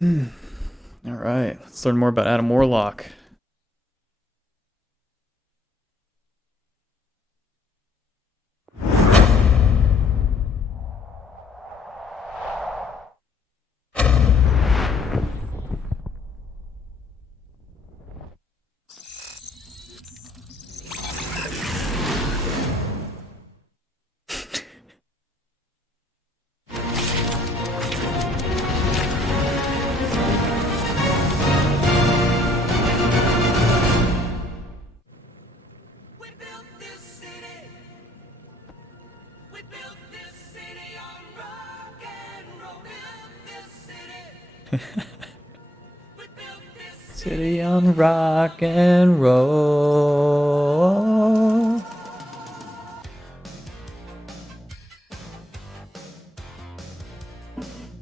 All right, let's learn more about Adam Warlock. City on rock and roll.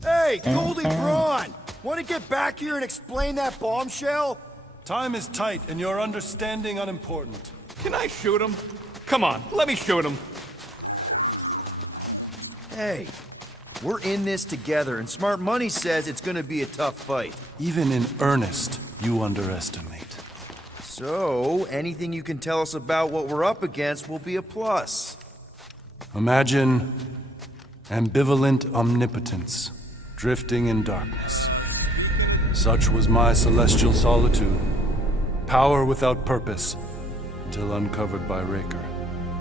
Hey, Goldie Braun! Want to get back here and explain that bombshell? Time is tight and your understanding unimportant. Can I shoot him? Come on, let me shoot him. Hey, we're in this together, and Smart Money says it's gonna be a tough fight. Even in earnest, you underestimate. So, anything you can tell us about what we're up against will be a plus. Imagine ambivalent omnipotence, drifting in darkness. Such was my celestial solitude. Power without purpose, until uncovered by Raker.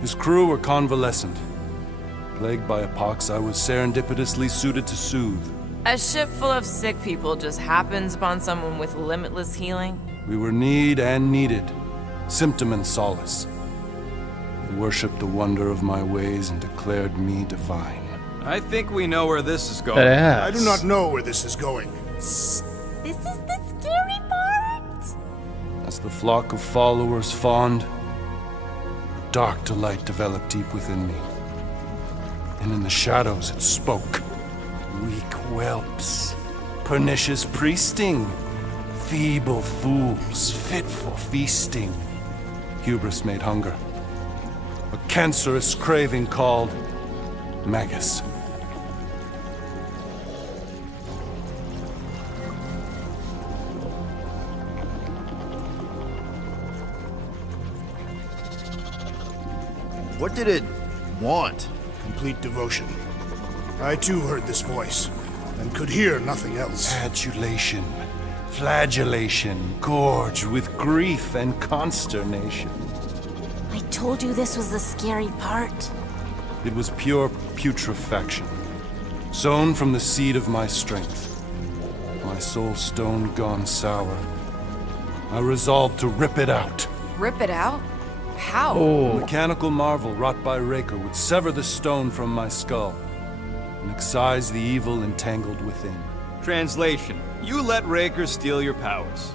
His crew were convalescent. Plagued by a pox, I was serendipitously suited to soothe. A ship full of sick people just happens upon someone with limitless healing? We were need and needed, symptom and solace. They worshipped the wonder of my ways and declared me divine. I think we know where this is going. That ass. I do not know where this is going. This is the scary part. As the flock of followers fawned, a dark delight developed deep within me. And in the shadows it spoke. Weak whelps, pernicious priesting, feeble fools, fit for feasting. Hubris made hunger. A cancerous craving called Magus. What did it want? Complete devotion. I too heard this voice, and could hear nothing else. Adulation, flagellation, gorged with grief and consternation. I told you this was the scary part. It was pure putrefaction, sown from the seed of my strength. My soul stone gone sour. I resolved to rip it out. Rip it out? How? A mechanical marvel wrought by Raker would sever the stone from my skull and excise the evil entangled within. Translation: you let Raker steal your powers.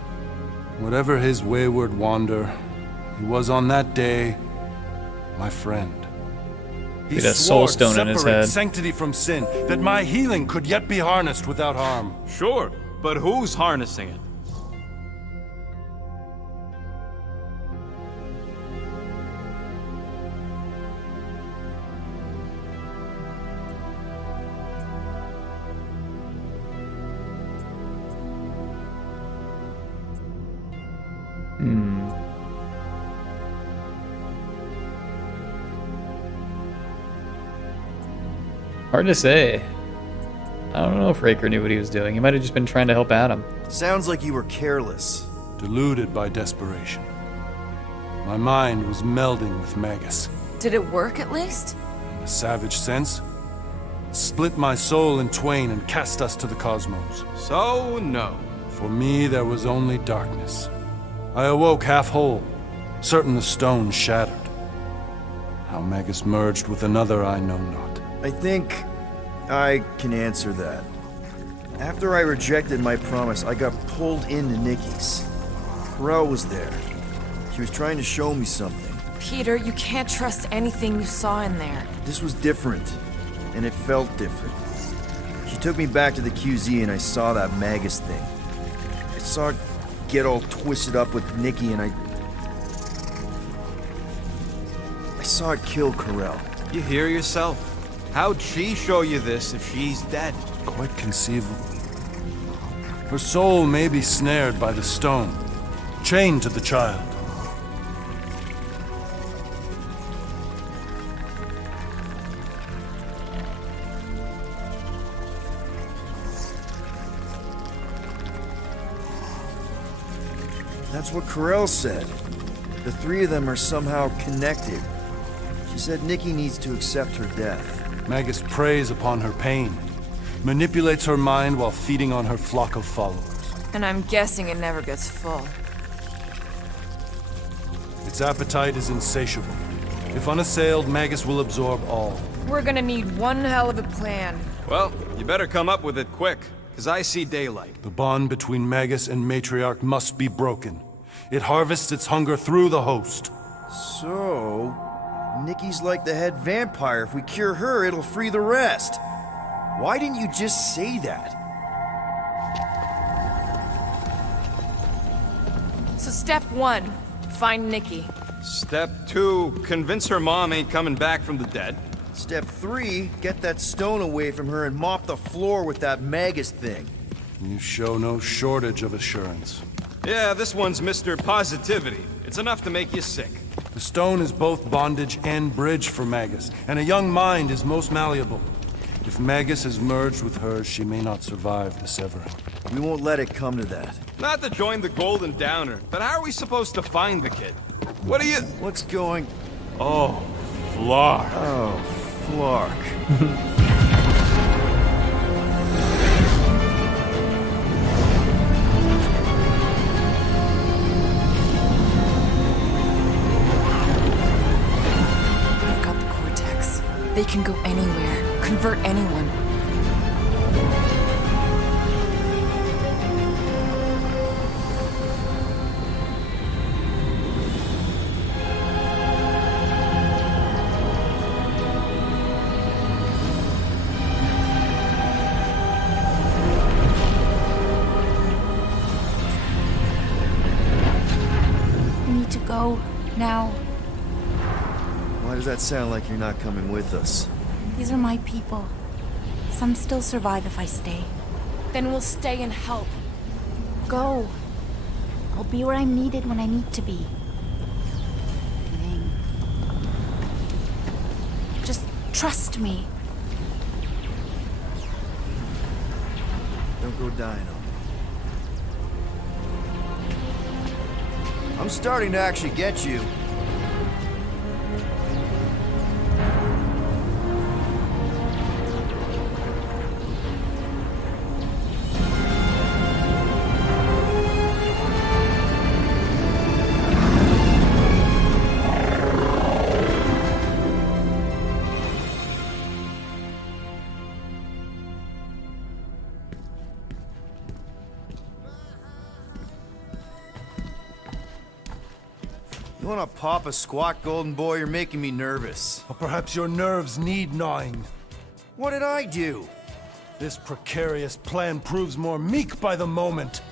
Whatever his wayward wander, he was on that day my friend. He With a soul swore to stone in his separate head. sanctity from sin, that my healing could yet be harnessed without harm. Sure, but who's harnessing it? Hard to say. I don't know if Raker knew what he was doing. He might have just been trying to help Adam. Sounds like you were careless. Deluded by desperation. My mind was melding with Magus. Did it work at least? In a savage sense, it split my soul in twain and cast us to the cosmos. So, no. For me, there was only darkness. I awoke half whole, certain the stone shattered. How Magus merged with another, I know not. I think I can answer that. After I rejected my promise, I got pulled into Nikki's. Corel was there. She was trying to show me something. Peter, you can't trust anything you saw in there. This was different, and it felt different. She took me back to the QZ and I saw that Magus thing. I saw it get all twisted up with Nikki and I saw it kill Corel. You hear yourself. How'd she show you this if she's dead? Quite conceivable. Her soul may be snared by the stone, chained to the child. That's what Corell said. The three of them are somehow connected. She said Nikki needs to accept her death. Magus preys upon her pain, manipulates her mind while feeding on her flock of followers. And I'm guessing it never gets full. Its appetite is insatiable. If unassailed, Magus will absorb all. We're gonna need one hell of a plan. Well, you better come up with it quick, because I see daylight. The bond between Magus and Matriarch must be broken. It harvests its hunger through the host. So, Nikki's like the head vampire. If we cure her, it'll free the rest. Why didn't you just say that? So step 1, find Nikki. Step 2, convince her mom ain't coming back from the dead. Step 3, get that stone away from her and mop the floor with that Magus thing. You show no shortage of assurance. Yeah, this one's Mr. Positivity. It's enough to make you sick. The stone is both bondage and bridge for Magus, and a young mind is most malleable. If Magus is merged with hers, she may not survive the severing. We won't let it come to that. Not to join the Golden Downer, but how are we supposed to find the kid? What are you... What's going... Oh, Flark. Oh, Flark. I've got the cortex. They can go anywhere, convert anyone. We need to go now. Why does that sound like you're not coming with us? These are my people. Some still survive if I stay. Then we'll stay and help. Go. I'll be where I'm needed when I need to be. Just trust me. Don't go dying on me. I'm starting to actually get you. You wanna pop a squat, golden boy? You're making me nervous. Or perhaps your nerves need gnawing. What did I do? This precarious plan proves more meek by the moment.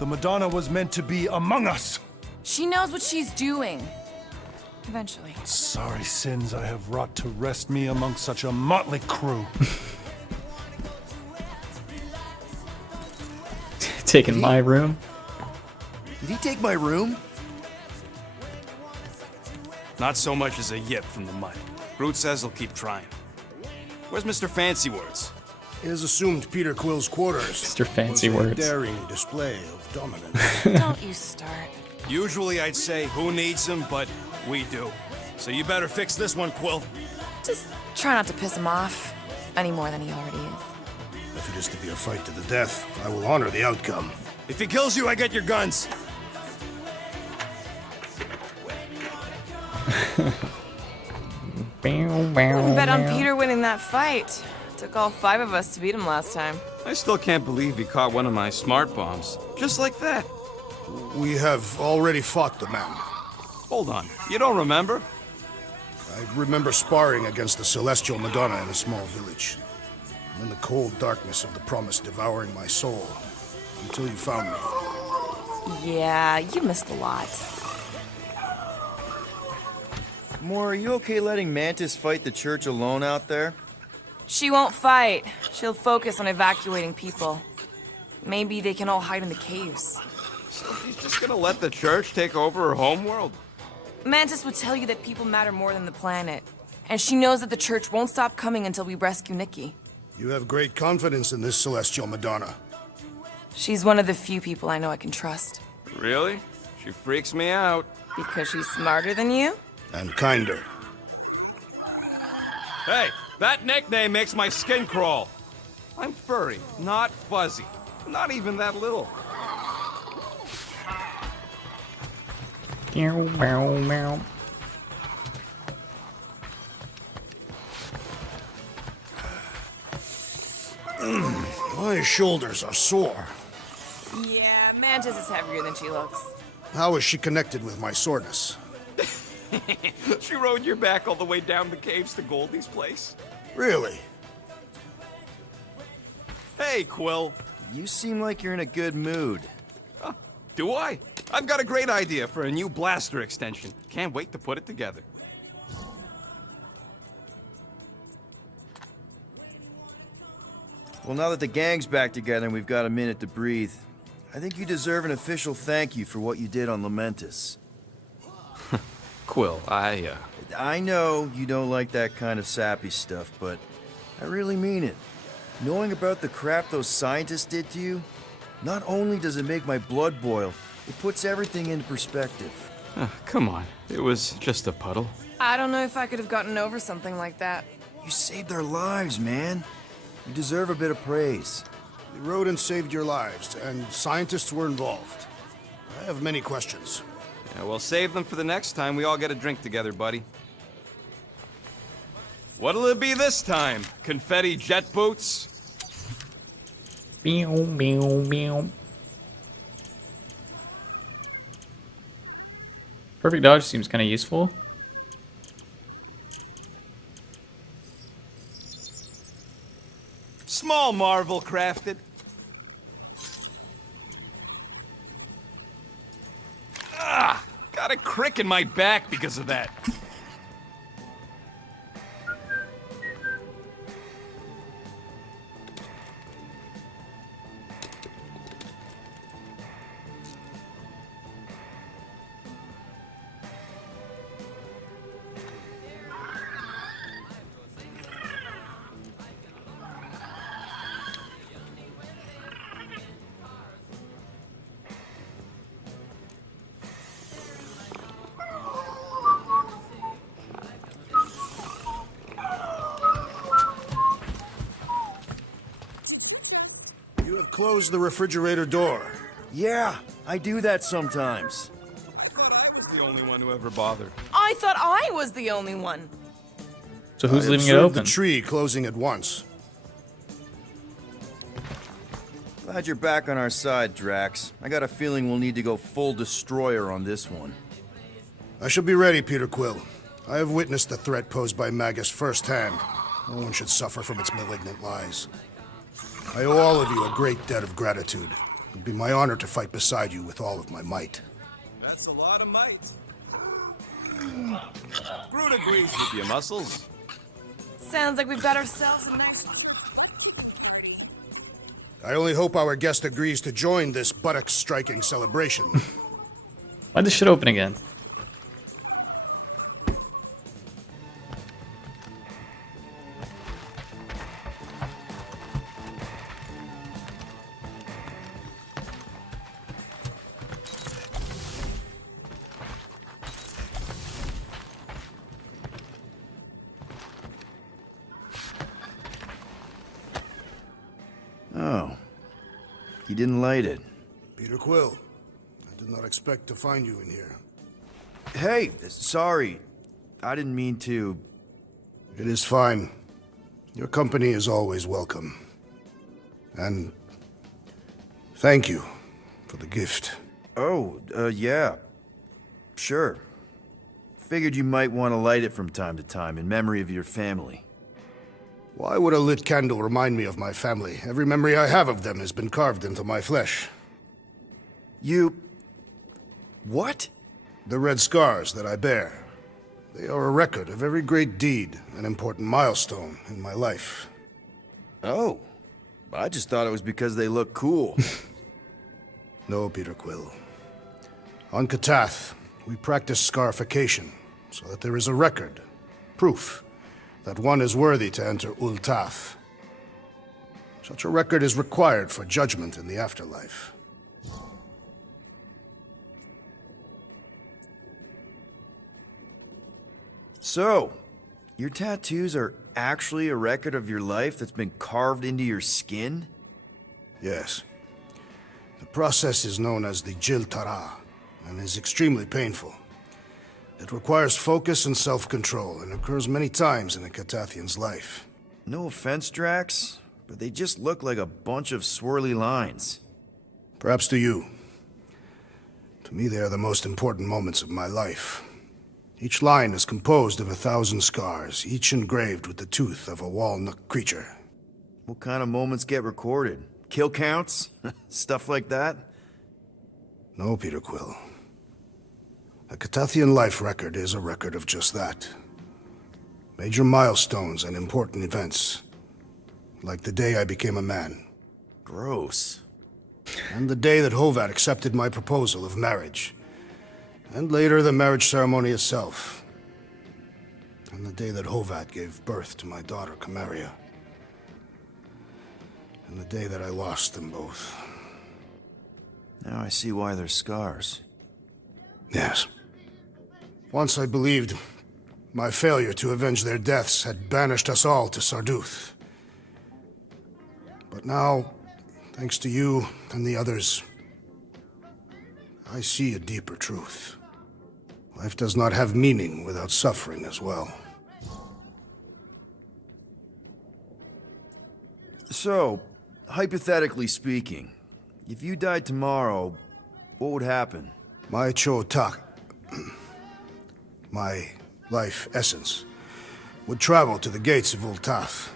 The Madonna was meant to be among us. She knows what she's doing. Eventually. Sorry sins I have wrought to wrest me among such a motley crew. Taking my room? Did he take my room? Not so much as a yip from the mud. Groot says he'll keep trying. Where's Mr. Fancy Words? It is assumed Peter Quill's quarters Mr. Fancy was a Words. daring display of dominance. Don't you start. Usually I'd say, who needs him, but we do. So you better fix this one, Quill. Just try not to piss him off any more than he already is. If it is to be a fight to the death, I will honor the outcome. If he kills you, I get your guns. Bet on Peter winning that fight. Took all 5 of us to beat him last time. I still can't believe he caught one of my smart bombs. Just like that. We have already fought the man. Hold on. You don't remember? I remember sparring against the Celestial Madonna in a small village. And then the cold darkness of the promise devouring my soul. Until you found me. Yeah, you missed a lot. Moore, are you okay letting Mantis fight the church alone out there? She won't fight. She'll focus on evacuating people. Maybe they can all hide in the caves. So she's just gonna let the church take over her homeworld? Mantis would tell you that people matter more than the planet. And she knows that the church won't stop coming until we rescue Nikki. You have great confidence in this celestial Madonna. She's one of the few people I know I can trust. Really? She freaks me out. Because she's smarter than you? And kinder. Hey, that nickname makes my skin crawl. I'm furry, not fuzzy. Not even that little. Meow, meow, meow. My shoulders are sore. Yeah, Mantis is heavier than she looks. How is she connected with my soreness? She rode your back all the way down the caves to Goldie's place? Really? Hey, Quill. You seem like you're in a good mood. Do I? I've got a great idea for a new blaster extension. Can't wait to put it together. Well, now that the gang's back together and we've got a minute to breathe, I think you deserve an official thank you for what you did on Lamentus. Quill, I know you don't like that kind of sappy stuff, but I really mean it. Knowing about the crap those scientists did to you, not only does it make my blood boil, it puts everything into perspective. come on. It was just a puddle. I don't know if I could have gotten over something like that. You saved our lives, man. You deserve a bit of praise. We rode and saved your lives, and scientists were involved. I have many questions. Yeah, well, save them for the next time we all get a drink together, buddy. What'll it be this time? Confetti jet boots? Meow, meow, meow. Perfect dodge seems kind of useful. Small marvel crafted. Got a crick in my back because of that. You have closed the refrigerator door. Yeah, I do that sometimes. The only one who ever bothered. I thought I was the only one. So who's I leaving it observed open? the tree closing at once. Glad you're back on our side, Drax. I got a feeling we'll need to go full destroyer on this one. I shall be ready, Peter Quill. I have witnessed the threat posed by Magus firsthand. No one should suffer from its malignant lies. I owe all of you a great debt of gratitude. It would be my honor to fight beside you with all of my might. That's a lot of might. Groot agrees with your muscles. Sounds like we've got ourselves a nice... I only hope our guest agrees to join this buttock-striking celebration. Why'd this shit open again? Oh. He didn't light it. Peter Quill, I did not expect to find you in here. Hey, sorry. I didn't mean to. It is fine. Your company is always welcome. And thank you for the gift. Oh, yeah. Sure. Figured you might want to light it from time to time in memory of your family. Why would a lit candle remind me of my family? Every memory I have of them has been carved into my flesh. You... What? The red scars that I bear. They are a record of every great deed, an important milestone in my life. Oh. I just thought it was because they look cool. No, Peter Quill. On Katath, we practice scarification, so that there is a record, proof, that one is worthy to enter Ultath. Such a record is required for judgment in the afterlife. So, your tattoos are actually a record of your life that's been carved into your skin? Yes. The process is known as the Jil Tara, and is extremely painful. It requires focus and self-control, and occurs many times in a Catathian's life. No offense, Drax, but they just look like a bunch of swirly lines. Perhaps to you. To me, they are the most important moments of my life. Each line is composed of 1,000 scars, each engraved with the tooth of a walnut creature. What kind of moments get recorded? Kill counts? Stuff like that? No, Peter Quill. A Catathian life record is a record of just that. Major milestones and important events. Like the day I became a man. Gross. And the day that Hovat accepted my proposal of marriage. And later, the marriage ceremony itself. And the day that Hovat gave birth to my daughter, Camaria. And the day that I lost them both. Now I see why they're scars. Yes. Once I believed my failure to avenge their deaths had banished us all to Sarduth. But now, thanks to you and the others, I see a deeper truth. Life does not have meaning without suffering as well. So, hypothetically speaking, if you died tomorrow, what would happen? My Cho-Tak, my life essence, would travel to the gates of Ultath.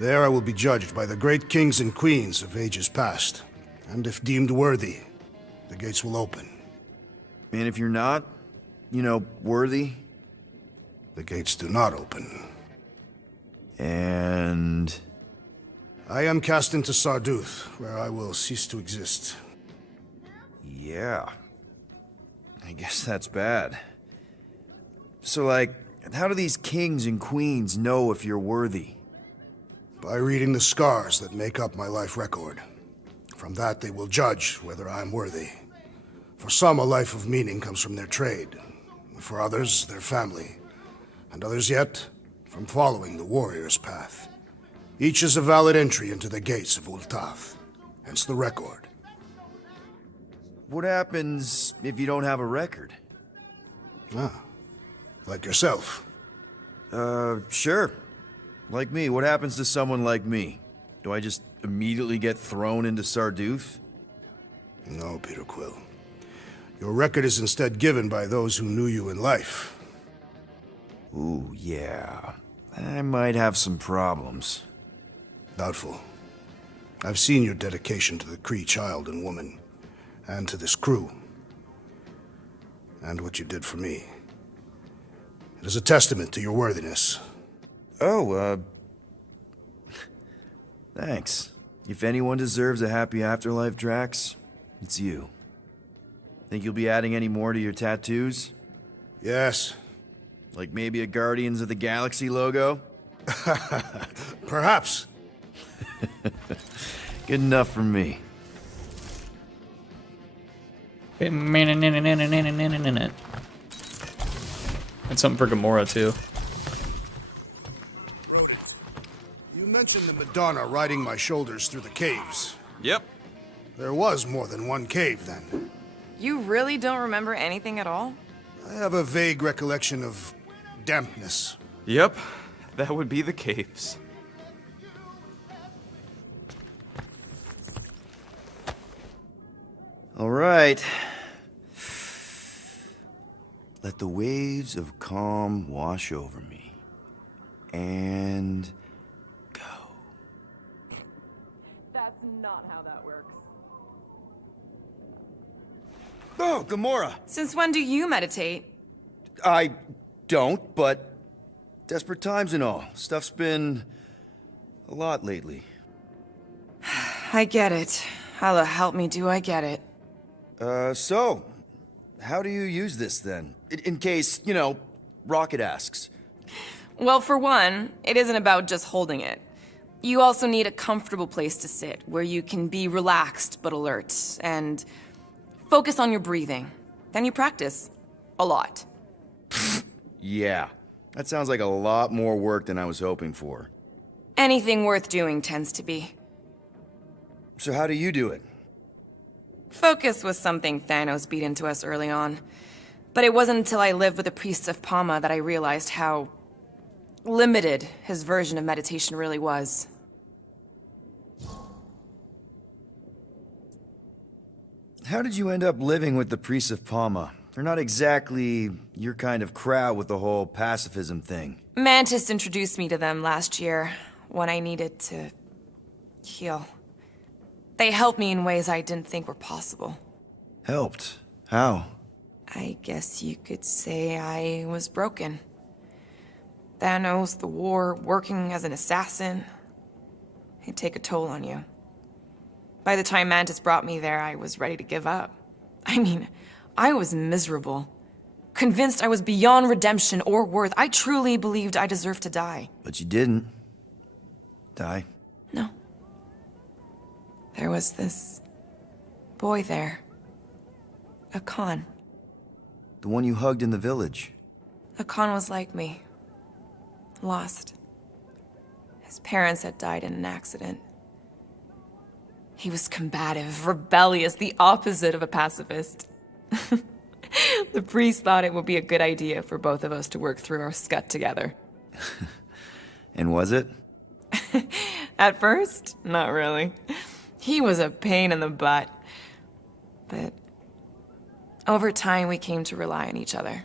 There I will be judged by the great kings and queens of ages past. And if deemed worthy, the gates will open. And if you're not, worthy? The gates do not open. And... I am cast into Sarduth, where I will cease to exist. yeah. I guess that's bad. So, how do these kings and queens know if you're worthy? By reading the scars that make up my life record. From that they will judge whether I am worthy. For some, a life of meaning comes from their trade. For others, their family. And others yet, from following the warrior's path. Each is a valid entry into the gates of Ultath. Hence the record. What happens if you don't have a record? Like yourself. Sure. Like me. What happens to someone like me? Do I just immediately get thrown into Sarduth? No, Peter Quill. Your record is instead given by those who knew you in life. Ooh, yeah. I might have some problems. Doubtful. I've seen your dedication to the Kree child and woman, and to this crew. And what you did for me. It is a testament to your worthiness. Oh, thanks. If anyone deserves a happy afterlife, Drax, it's you. Think you'll be adding any more to your tattoos? Yes. Like maybe a Guardians of the Galaxy logo? Perhaps. Good enough for me. That's something for Gamora, too. Rodent, you mentioned the Madonna riding my shoulders through the caves. Yep. There was more than one cave, then. You really don't remember anything at all? I have a vague recollection of dampness. Yep, that would be the caves. All right. Let the waves of calm wash over me. And go. That's not how that works. Oh, Gamora! Since when do you meditate? I don't, but desperate times and all. Stuff's been a lot lately. I get it. How the help me do I get it? So, how do you use this then? In case, Rocket asks. Well, for one, it isn't about just holding it. You also need a comfortable place to sit, where you can be relaxed but alert, and focus on your breathing. Then you practice. A lot. Yeah, that sounds like a lot more work than I was hoping for. Anything worth doing tends to be. So how do you do it? Focus was something Thanos beat into us early on. But it wasn't until I lived with the priests of Palma that I realized how limited his version of meditation really was. How did you end up living with the priests of Palma? They're not exactly your kind of crowd with the whole pacifism thing. Mantis introduced me to them last year when I needed to heal. They helped me in ways I didn't think were possible. Helped? How? I guess you could say I was broken. Thanos, the war, working as an assassin. It'd take a toll on you. By the time Mantis brought me there, I was ready to give up. I mean, I was miserable. Convinced I was beyond redemption or worth. I truly believed I deserved to die. But you didn't. Die? No. There was this boy there. A Khan. The one you hugged in the village. A Khan was like me. Lost. His parents had died in an accident. He was combative, rebellious, the opposite of a pacifist. The priest thought it would be a good idea for both of us to work through our scut together. And was it? At first, not really. He was a pain in the butt. But over time, we came to rely on each other.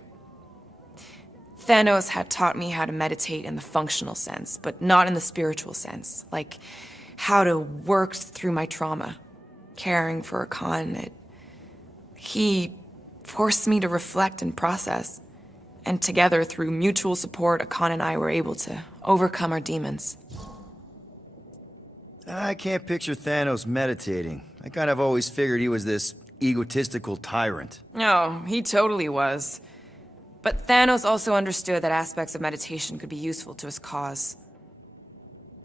Thanos had taught me how to meditate in the functional sense, but not in the spiritual sense. Like how to work through my trauma. Caring for a Khan, he forced me to reflect and process. And together, through mutual support, Akan and I were able to overcome our demons. I can't picture Thanos meditating. I kind of always figured he was this egotistical tyrant. Oh, he totally was. But Thanos also understood that aspects of meditation could be useful to his cause.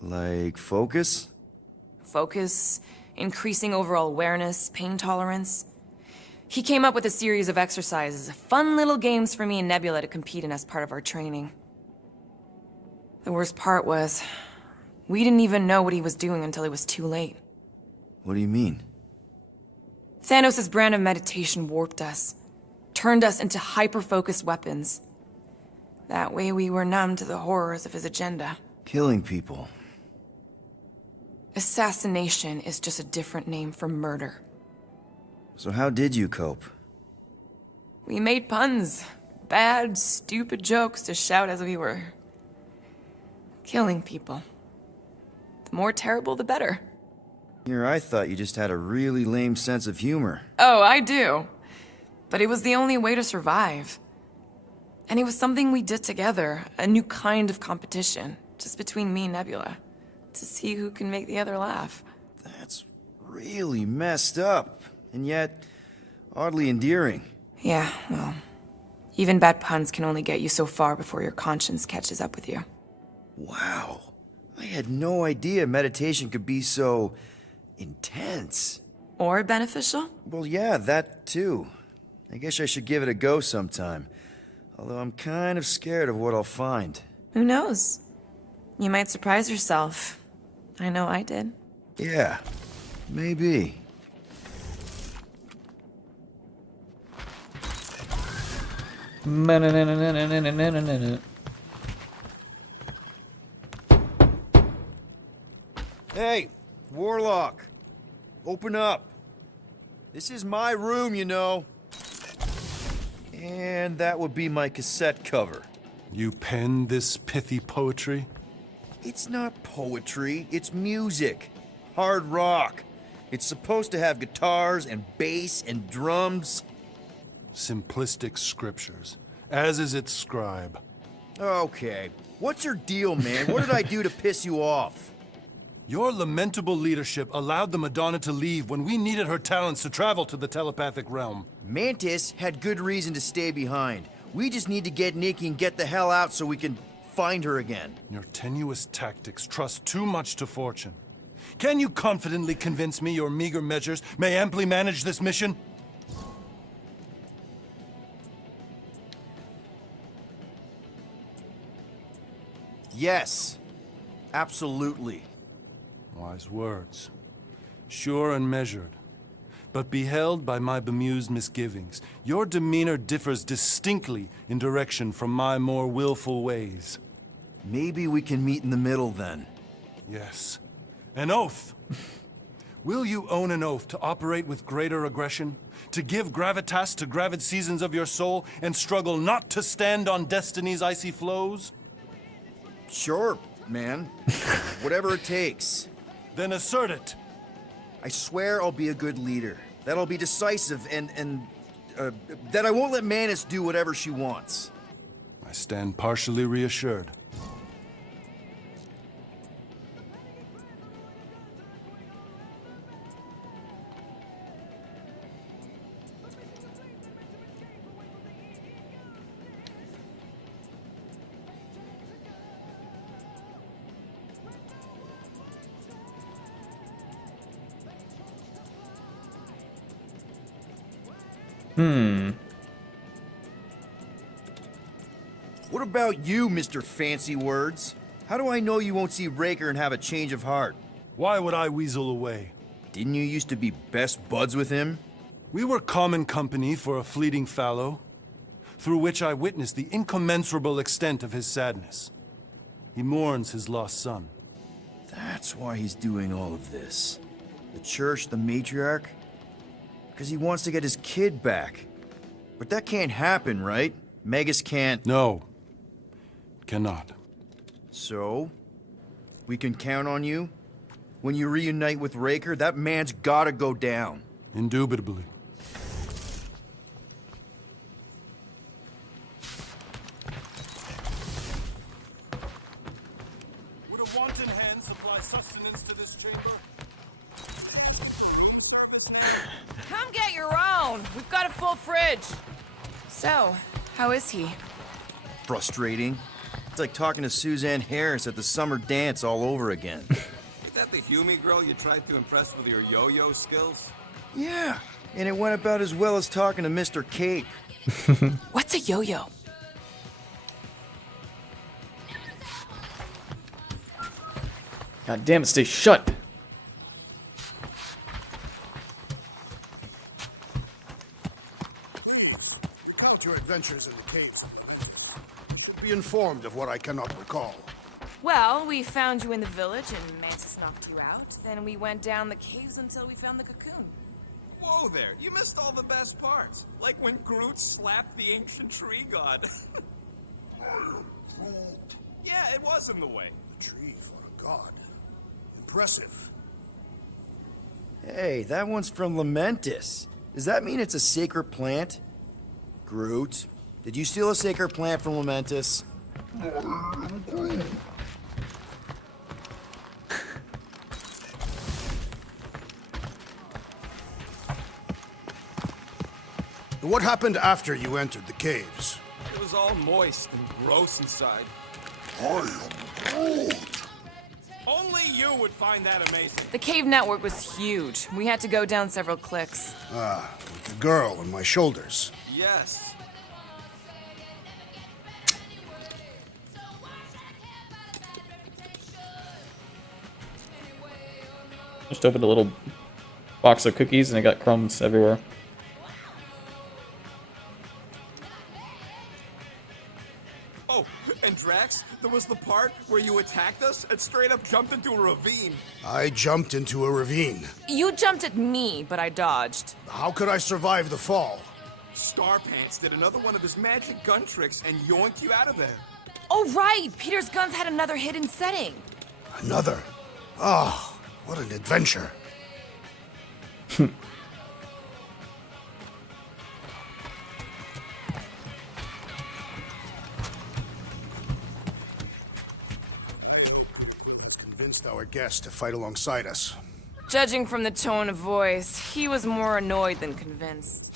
Like focus? Focus, increasing overall awareness, pain tolerance. He came up with a series of exercises, fun little games for me and Nebula to compete in as part of our training. The worst part was, we didn't even know what he was doing until it was too late. What do you mean? Thanos' brand of meditation warped us, turned us into hyper-focused weapons. That way we were numb to the horrors of his agenda. Killing people. Assassination is just a different name for murder. So how did you cope? We made puns. Bad, stupid jokes to shout as we were killing people. The more terrible, the better. Here, I thought you just had a really lame sense of humor. Oh, I do. But it was the only way to survive. And it was something we did together, a new kind of competition, just between me and Nebula, to see who can make the other laugh. That's really messed up, and yet oddly endearing. Yeah, well, even bad puns can only get you so far before your conscience catches up with you. Wow. I had no idea meditation could be so intense. Or beneficial? Well, yeah, that too. I guess I should give it a go sometime. Although I'm kind of scared of what I'll find. Who knows? You might surprise yourself. I know I did. Yeah, maybe. Hey, Warlock. Open up. This is my room, you know. And that would be my cassette cover. You penned this pithy poetry? It's not poetry, it's music. Hard rock. It's supposed to have guitars and bass and drums. Simplistic scriptures, as is its scribe. Okay. What's your deal, man? What did I do to piss you off? Your lamentable leadership allowed the Madonna to leave when we needed her talents to travel to the telepathic realm. Mantis had good reason to stay behind. We just need to get Nikki and get the hell out so we can find her again. Your tenuous tactics trust too much to fortune. Can you confidently convince me your meager measures may amply manage this mission? Yes, absolutely. Wise words. Sure and measured. But beheld by my bemused misgivings, your demeanor differs distinctly in direction from my more willful ways. Maybe we can meet in the middle then. Yes. An oath. Will you own an oath to operate with greater aggression? To give gravitas to gravid seasons of your soul and struggle not to stand on destiny's icy flows? Sure, man. Whatever it takes. Then assert it. I swear I'll be a good leader. That I'll be decisive and that I won't let Mantis do whatever she wants. I stand partially reassured. What about you, Mr. Fancy Words? How do I know you won't see Raker and have a change of heart? Why would I weasel away? Didn't you used to be best buds with him? We were common company for a fleeting fallow, through which I witnessed the incommensurable extent of his sadness. He mourns his lost son. That's why he's doing all of this. The church, the matriarch? Because he wants to get his kid back. But that can't happen, right? Magus can't... No. Cannot. So? We can count on you? When you reunite with Raker, that man's gotta go down. Indubitably. Would a wanton hand supply sustenance to this chamber? Come get your own. We've got a full fridge. So, how is he? Frustrating. It's like talking to Suzanne Harris at the summer dance all over again. Ain't that the Hume girl you tried to impress with your yo-yo skills? Yeah, and it went about as well as talking to Mr. Cape. What's a yo-yo? God damn it, stay shut. Recount your adventures in the cave. You should be informed of what I cannot recall. Well, we found you in the village and Mantis knocked you out. Then we went down the caves until we found the cocoon. Whoa there, you missed all the best parts. Like when Groot slapped the ancient tree god. Yeah, it was in the way. Tree for a god. Impressive. Hey, that one's from Lamentis. Does that mean it's a sacred plant? Groot, did you steal a sacred plant from Lamentis? What happened after you entered the caves? It was all moist and gross inside. Only you would find that amazing. The cave network was huge. We had to go down several clicks. With the girl on my shoulders. Yes. Just opened a little box of cookies and I got crumbs everywhere. Oh, and Drax, there was the part where you attacked us and straight up jumped into a ravine. I jumped into a ravine. You jumped at me, but I dodged. How could I survive the fall? Starpants did another one of his magic gun tricks and yoinked you out of there. Oh, right! Peter's guns had another hidden setting. Another? Oh, what an adventure. convinced our guest to fight alongside us. Judging from the tone of voice, he was more annoyed than convinced.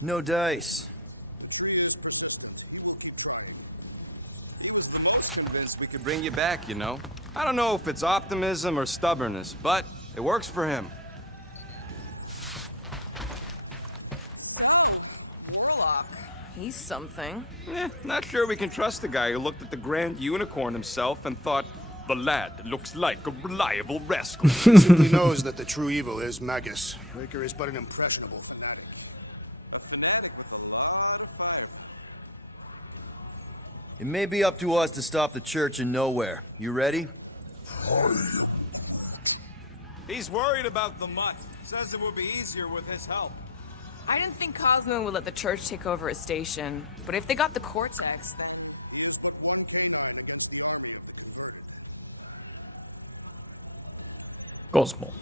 No dice. Convinced we could bring you back, you know. I don't know if it's optimism or stubbornness, but it works for him. Warlock. He's something. Not sure we can trust the guy who looked at the Grand Unicorn himself and thought, the lad looks like a reliable rascal. He simply knows that the true evil is Magus. Raker is but an impressionable fanatic. It may be up to us to stop the church in nowhere. You ready? He's worried about the mutt. Says it will be easier with his help. I didn't think Cosmo would let the church take over a station, but if they got the Cortex, then... Cosmo.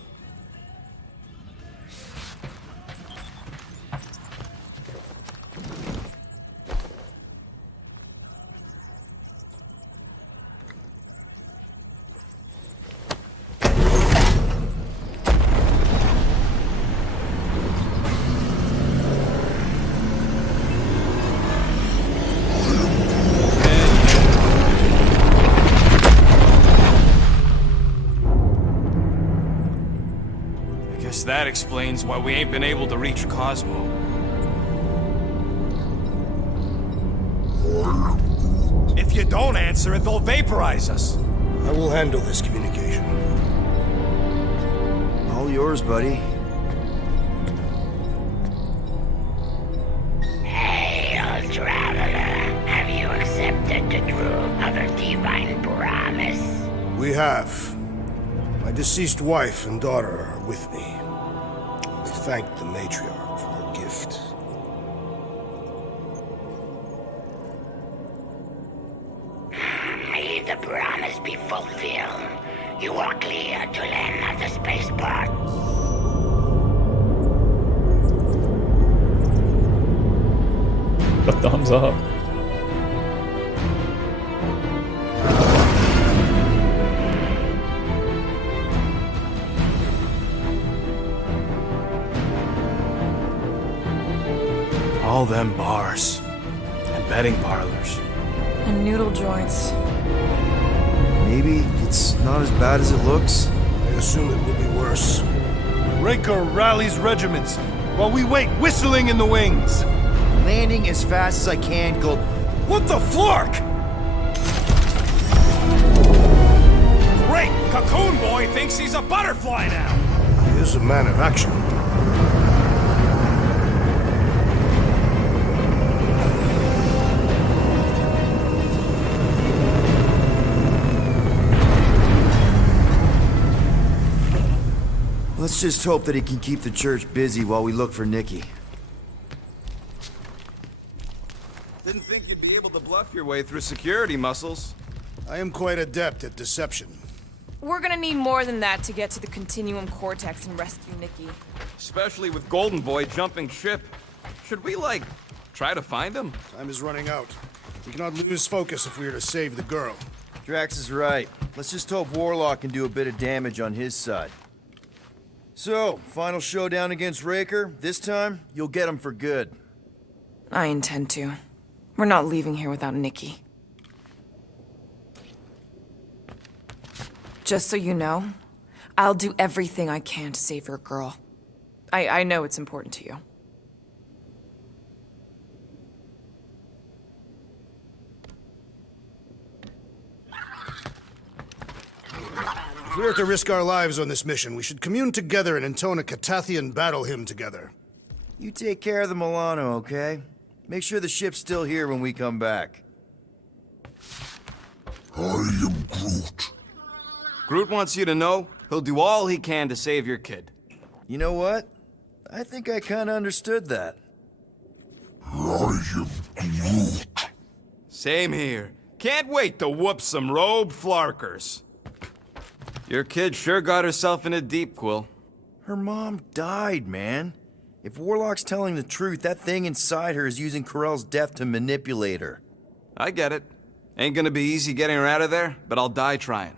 Guess that explains why we ain't been able to reach Cosmo. If you don't answer it, they'll vaporize us. I will handle this communication. All yours, buddy. Hail, traveler. Have you accepted the truth of a divine promise? We have. My deceased wife and daughter are with me. We thank the matriarch for her gift. May the promise be fulfilled. You are clear to land at the spaceport. A thumbs up. All them bars and betting parlors. And noodle joints. Maybe it's not as bad as it looks. I assume it will be worse. Raker rallies regiments while we wait whistling in the wings. Landing as fast as I can, go. What the flark? Great! Cocoon Boy thinks he's a butterfly now! He is a man of action. Let's just hope that he can keep the church busy while we look for Nikki. Didn't think you'd be able to bluff your way through security muscles. I am quite adept at deception. We're gonna need more than that to get to the Continuum Cortex and rescue Nikki. Especially with Golden Boy jumping ship. Should we, like, try to find him? Time is running out. We cannot lose focus if we are to save the girl. Drax is right. Let's just hope Warlock can do a bit of damage on his side. So, final showdown against Raker. This time, you'll get him for good. I intend to. We're not leaving here without Nikki. Just so you know, I'll do everything I can to save your girl. I know it's important to you. If we are to risk our lives on this mission, we should commune together and intone a Catathian battle hymn together. You take care of the Milano, okay? Make sure the ship's still here when we come back. I am Groot. Groot wants you to know he'll do all he can to save your kid. You know what? I think I kinda understood that. I am Groot. Same here. Can't wait to whoop some robe flarkers. Your kid sure got herself in a deep, Quill. Her mom died, man. If Warlock's telling the truth, that thing inside her is using Corell's death to manipulate her. I get it. Ain't gonna be easy getting her out of there, but I'll die trying.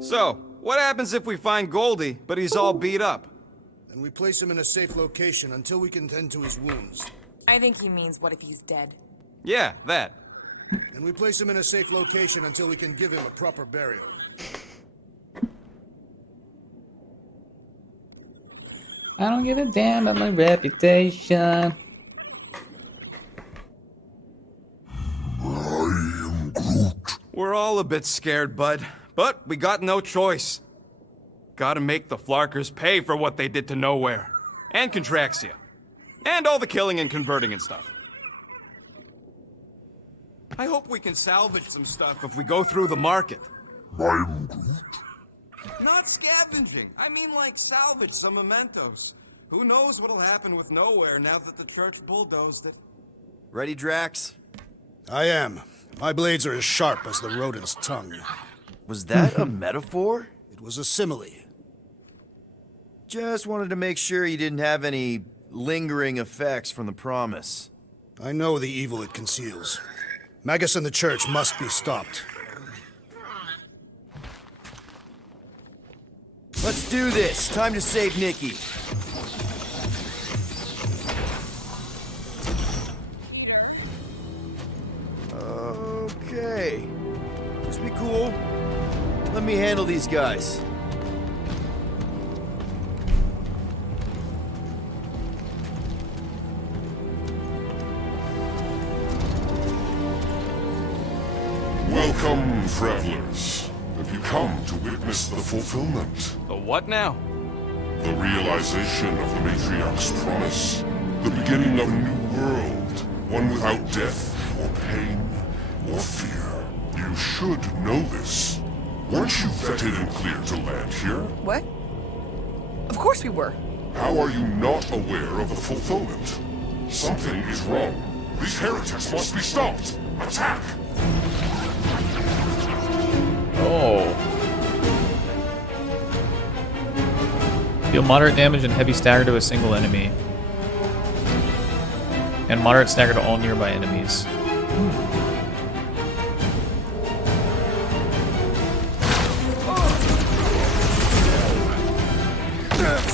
So, what happens if we find Goldie, but he's all beat up? Then we place him in a safe location until we can tend to his wounds. I think he means, what if he's dead? Yeah, that. And we place him in a safe location until we can give him a proper burial. I don't give a damn about my reputation. I am Groot. We're all a bit scared, bud, but we got no choice. Gotta make the Flarkers pay for what they did to Nowhere. And Contraxia. And all the killing and converting and stuff. I hope we can salvage some stuff if we go through the market. I am Groot. Not scavenging. I mean like salvage some mementos. Who knows what'll happen with Nowhere now that the church bulldozed it. Ready, Drax? I am. My blades are as sharp as the rodent's tongue. Was that a metaphor? It was a simile. Just wanted to make sure you didn't have any lingering effects from the promise. I know the evil it conceals. Magus and the church must be stopped. Let's do this. Time to save Nikki. Okay. Just be cool. Let me handle these guys. Welcome, travelers. Have you come to witness the fulfillment? The what now? The realization of the Matriarch's promise? The beginning of a new world, one without death, or pain, or fear. You should know this. Weren't you vetted and cleared to land here? What? Of course we were. How are you not aware of the fulfillment? Something is wrong. These heretics must be stopped. Attack! Oh. Deal moderate damage and heavy stagger to a single enemy. And moderate stagger to all nearby enemies.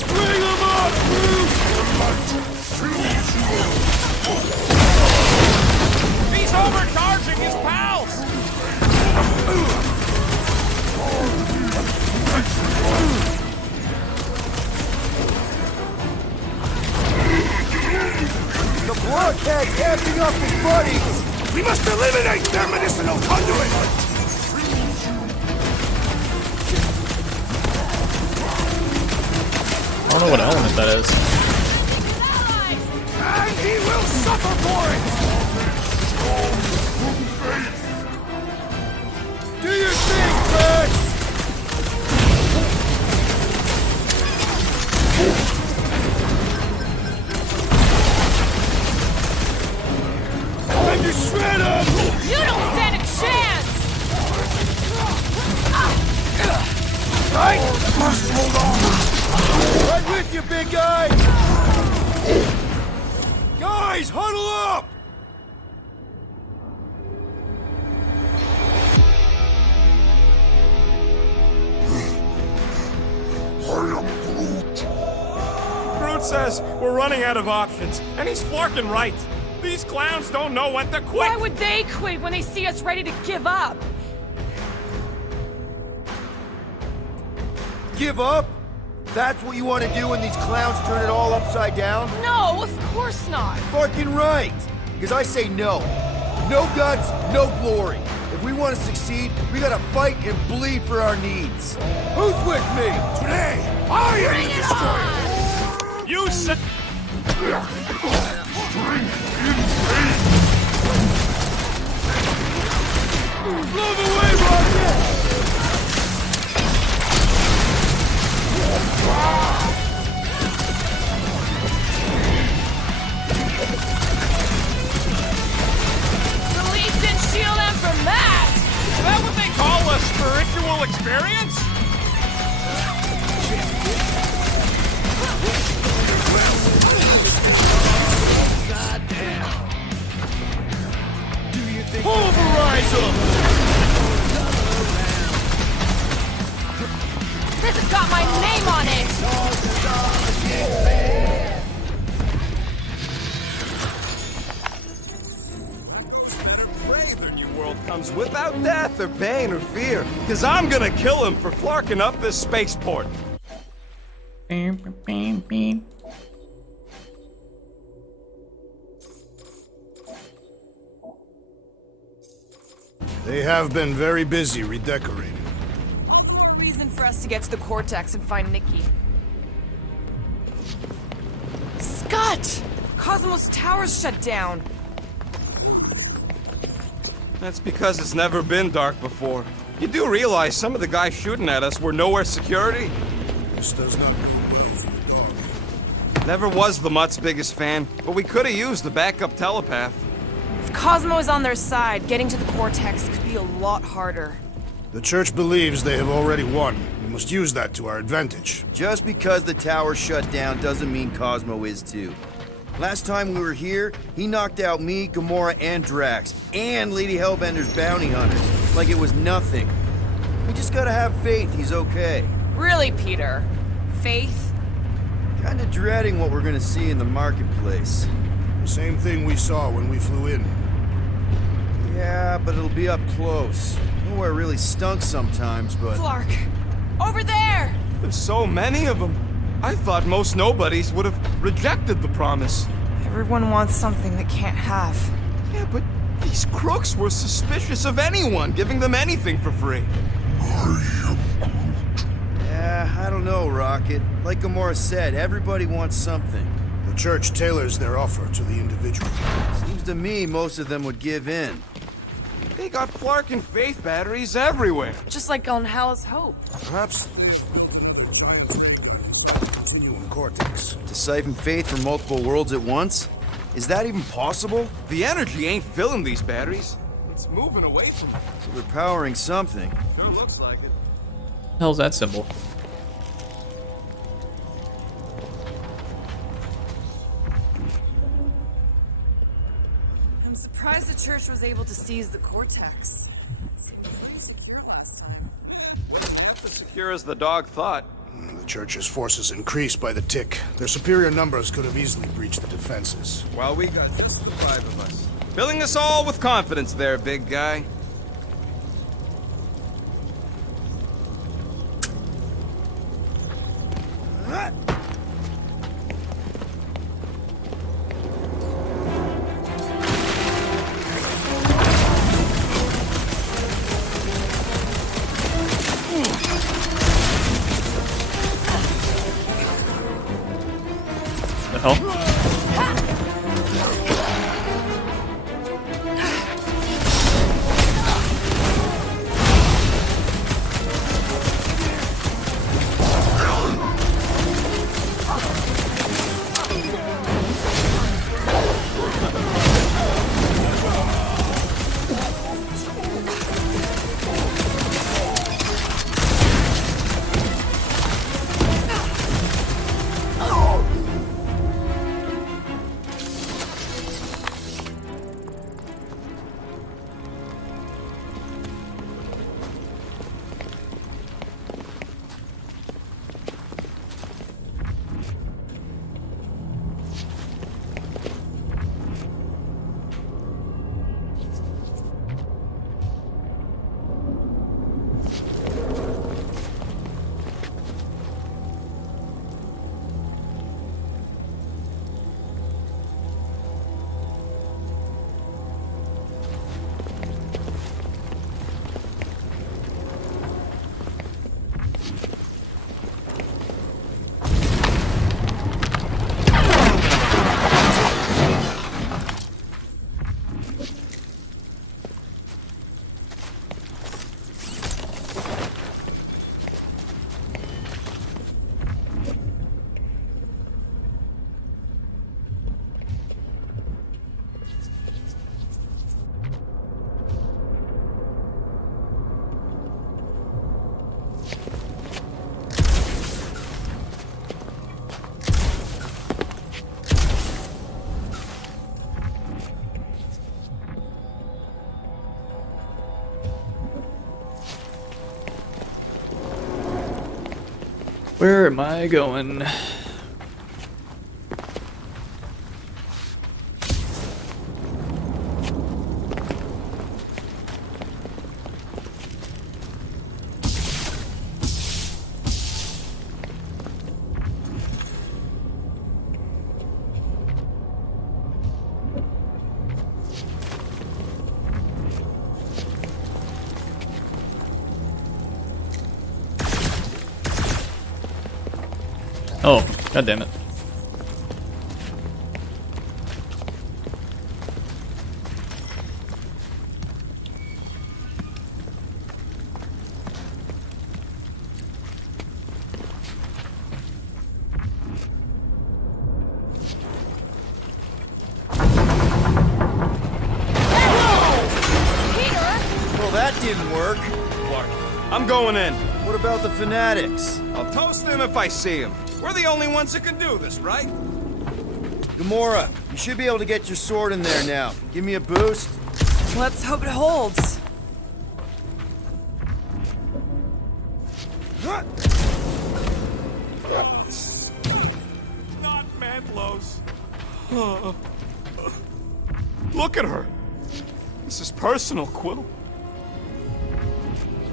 Bring him up, He's overcharging his pals! The blockhead camping up his buddies! We must eliminate their medicinal conduit! I don't know what element that is. And he will suffer for it! Do your thing, Rex! And you shred him! You don't stand a chance! I must hold on! Right with you, big guy! Guys, huddle up! I am Groot. Groot says we're running out of options, and he's flarking right. These clowns don't know when to quit. Why would they quit when they see us ready to give up? Give up? That's what you want to do when these clowns turn it all upside down? No, of course not. Fucking right! Because I say no. No guts, no glory. If we want to succeed, we gotta fight and bleed for our needs. Who's with me? Today, I am the destroyer! You said. Blow the way, Rocket! The Leaf didn't shield them from that! Is that what they call a spiritual experience? world comes without death or pain or fear. Cause I'm gonna kill him for flarking up this spaceport. They have been very busy redecorating. All the more reason for us to get to the Cortex and find Nikki. Scott! Cosmos Tower's shut down. That's because it's never been dark before. You do realize some of the guys shooting at us were nowhere security? This does not Never was the Mutt's biggest fan, but we could have used a backup telepath. If Cosmo is on their side, getting to the Cortex could be a lot harder. The Church believes they have already won. We must use that to our advantage. Just because the tower shut down doesn't mean Cosmo is too. Last time we were here, he knocked out me, Gamora, and Drax, and Lady Hellbender's bounty hunters, like it was nothing. We just gotta have faith he's okay. Really, Peter? Faith? Kinda dreading what we're gonna see in the marketplace. The same thing we saw when we flew in. Yeah, but it'll be up close. Nowhere really stunk sometimes, but... Flark! Over there! There's so many of them. I thought most nobodies would have rejected the promise. Everyone wants something they can't have. Yeah, but these crooks were suspicious of anyone giving them anything for free. Yeah, I don't know, Rocket. Like Gamora said, everybody wants something. The Church tailors their offer to the individual. Seems to me most of them would give in. They got Flark and Faith batteries everywhere. Just like on Hell's Hope. Perhaps they're trying to continue in Cortex. To siphon faith from multiple worlds at once? Is that even possible? The energy ain't filling these batteries. It's moving away from them. So they're powering something. Sure looks like it. Hell's that symbol? I'm surprised the Church was able to seize the Cortex. It's pretty secure last time. Half as secure as the dog thought. The Church's forces increased by the tick. Their superior numbers could have easily breached the defenses. Well, we got just the 5 of us. Filling us all with confidence there, big guy. The hell? Where am I going? Oh, god damn it. Well, that didn't work. Clark, I'm going in. What about the fanatics? I'll toast them if I see them. We're the only ones that can do this, right? Gamora, you should be able to get your sword in there now. Give me a boost. Let's hope it holds. Not Mantlos. Look at her. This is personal, Quill.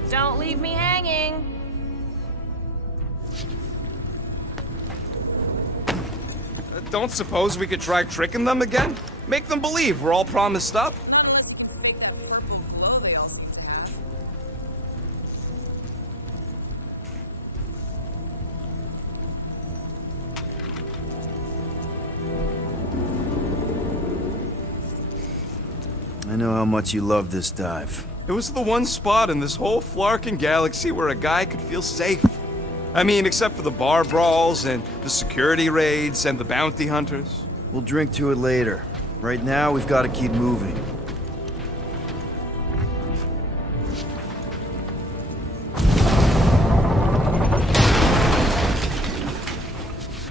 Don't leave me hanging. Don't suppose we could try tricking them again? Make them believe we're all promised up? I know how much you love this dive. It was the one spot in this whole Flarkin galaxy where a guy could feel safe. I mean, except for the bar brawls and the security raids and the bounty hunters. We'll drink to it later. Right now, we've got to keep moving.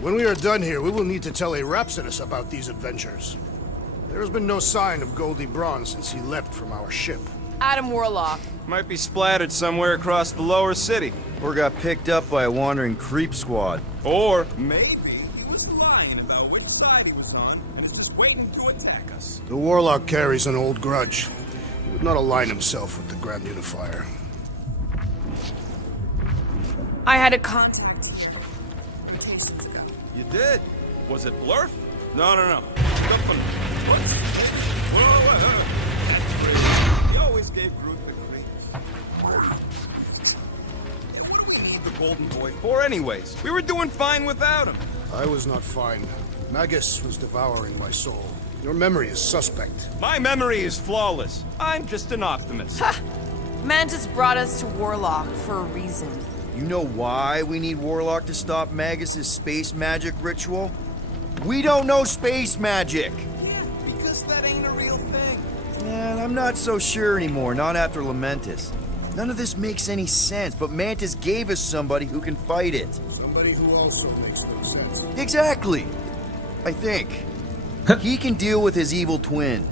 When we are done here, we will need to tell a Rhapsodus about these adventures. There has been no sign of Goldie Braun since he left from our ship. Adam Warlock. Might be splattered somewhere across the lower city. Or got picked up by a wandering creep squad. Or maybe he was lying about which side he was on and was just waiting to attack us. The Warlock carries an old grudge. He would not align himself with the Grand Unifier. I had a contact. You did? Was it Blurf? No. What's He always gave Groot the creeps. We need the Golden Boy for anyways. We were doing fine without him. I was not fine. Magus was devouring my soul. Your memory is suspect. My memory is flawless. I'm just an optimist. Ha! Mantis brought us to Warlock for a reason. You know why we need Warlock to stop Magus' space magic ritual? We don't know space magic! Yeah, because that ain't a real thing. Man, I'm not so sure anymore, not after Lamentus. None of this makes any sense, but Mantis gave us somebody who can fight it. Somebody who also makes no sense. Exactly! I think. He can deal with his evil twin.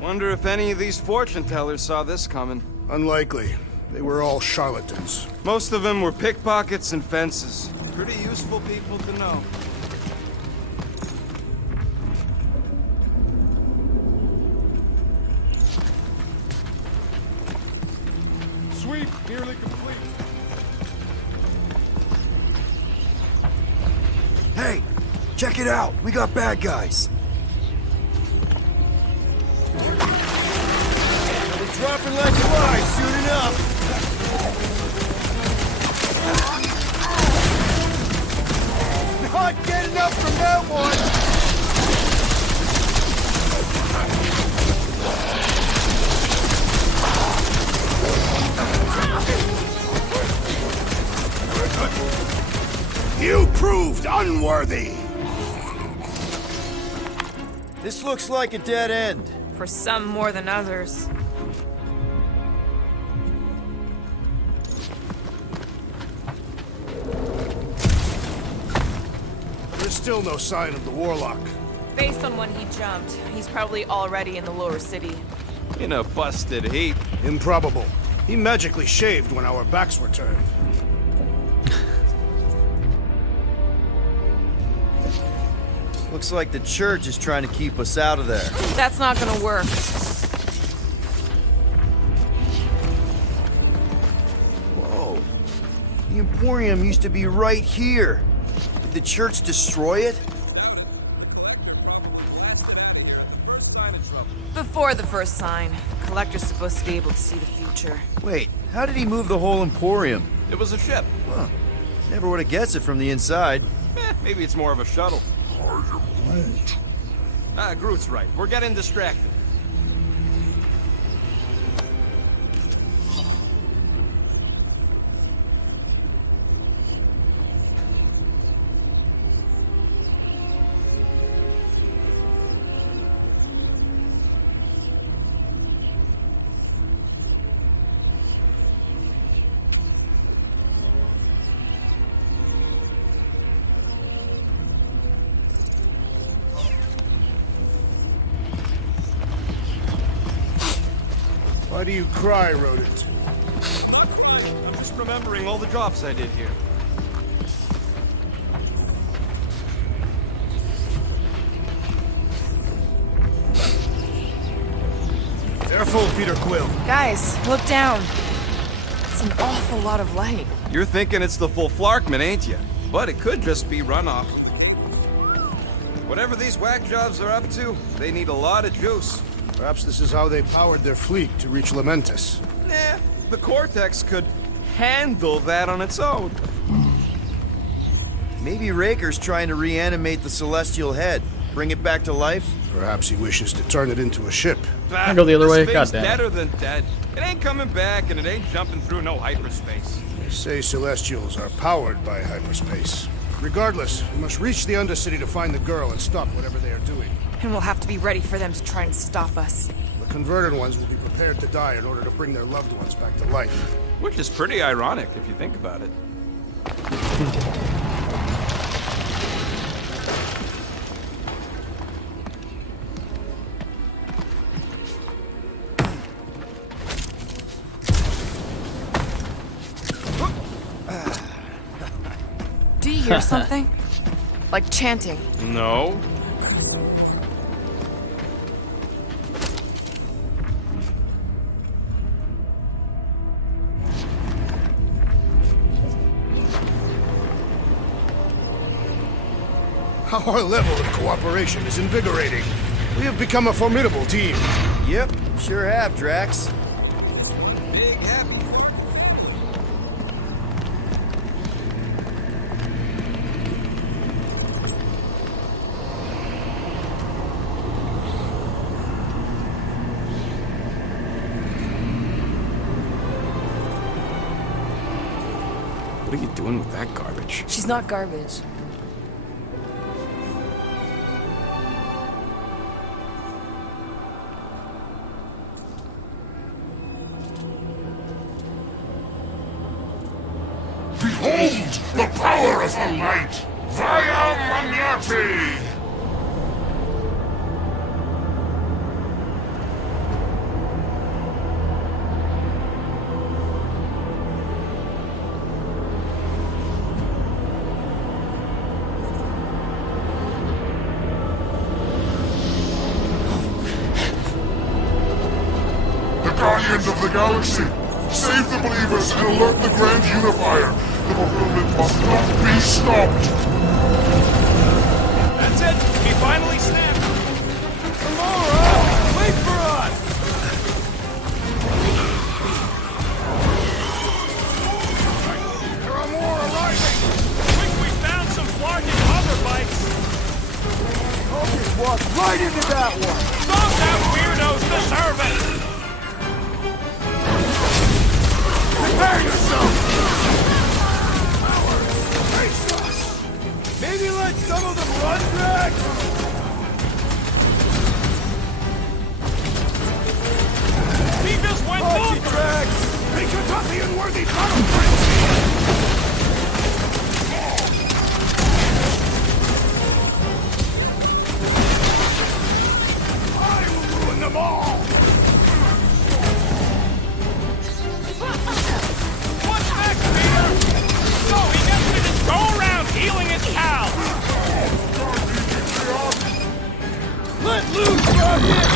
Wonder if any of these fortune tellers saw this coming. Unlikely. They were all charlatans. Most of them were pickpockets and fences. Pretty useful people to know. Sweep nearly complete. Hey, check it out. We got bad guys. They'll be dropping like flies soon enough. Not getting up from that one. You proved unworthy! This looks like a dead end. For some more than others. There's still no sign of the Warlock. Based on when he jumped, he's probably already in the lower city. In a busted heap. Improbable. He magically shaved when our backs were turned. Looks like the church is trying to keep us out of there. That's not gonna work. Whoa. The Emporium used to be right here. Did the church destroy it? Before the first sign. collector's supposed to be able to see the future. Wait, how did he move the whole Emporium? It was a ship. Huh. Never would have guessed it from the inside. Maybe it's more of a shuttle. Groot's right. We're getting distracted. Why do you cry, rodent? I'm just remembering all the jobs I did here. Careful, Peter Quill. Guys, look down. It's an awful lot of light. You're thinking it's the full Flarkman, ain't you? But it could just be runoff. Whatever these whack jobs are up to, they need a lot of juice. Perhaps this is how they powered their fleet to reach Lamentus. Nah, the Cortex could handle that on its own. Maybe Raker's trying to reanimate the Celestial Head. Bring it back to life? Perhaps he wishes to turn it into a ship. I'll go the other way. This God thing's damn it. deader than dead. It ain't coming back, and it ain't jumping through no hyperspace. They say Celestials are powered by hyperspace. Regardless, we must reach the Undercity to find the girl and stop whatever they are doing. And we'll have to be ready for them to try and stop us. The converted ones will be prepared to die in order to bring their loved ones back to life. Which is pretty ironic, if you think about it. Do you hear something? Like chanting. No. Our level of cooperation is invigorating. We have become a formidable team. Yep, sure have, Drax. Big happy. What are you doing with that garbage? She's not garbage. Behold the power of the light! Via Magnati! The Guardians of the Galaxy! Save the believers and alert the Grand Unifier! The fulfillment must not be stopped! That's it! He finally snapped! Gamora! Wait for us! There are more arriving! Quick, we found some Flarkin hover bikes! I'll just walk right into that one! Those that weirdos deserve it! Prepare yourself! Maybe let some of them run, Drax? He just went Watch it, over! Drax! They cut off the unworthy battle frenzy! I will ruin them all! What's next, Peter? No, he gets to just go around healing his pals! Let loose, Rocket!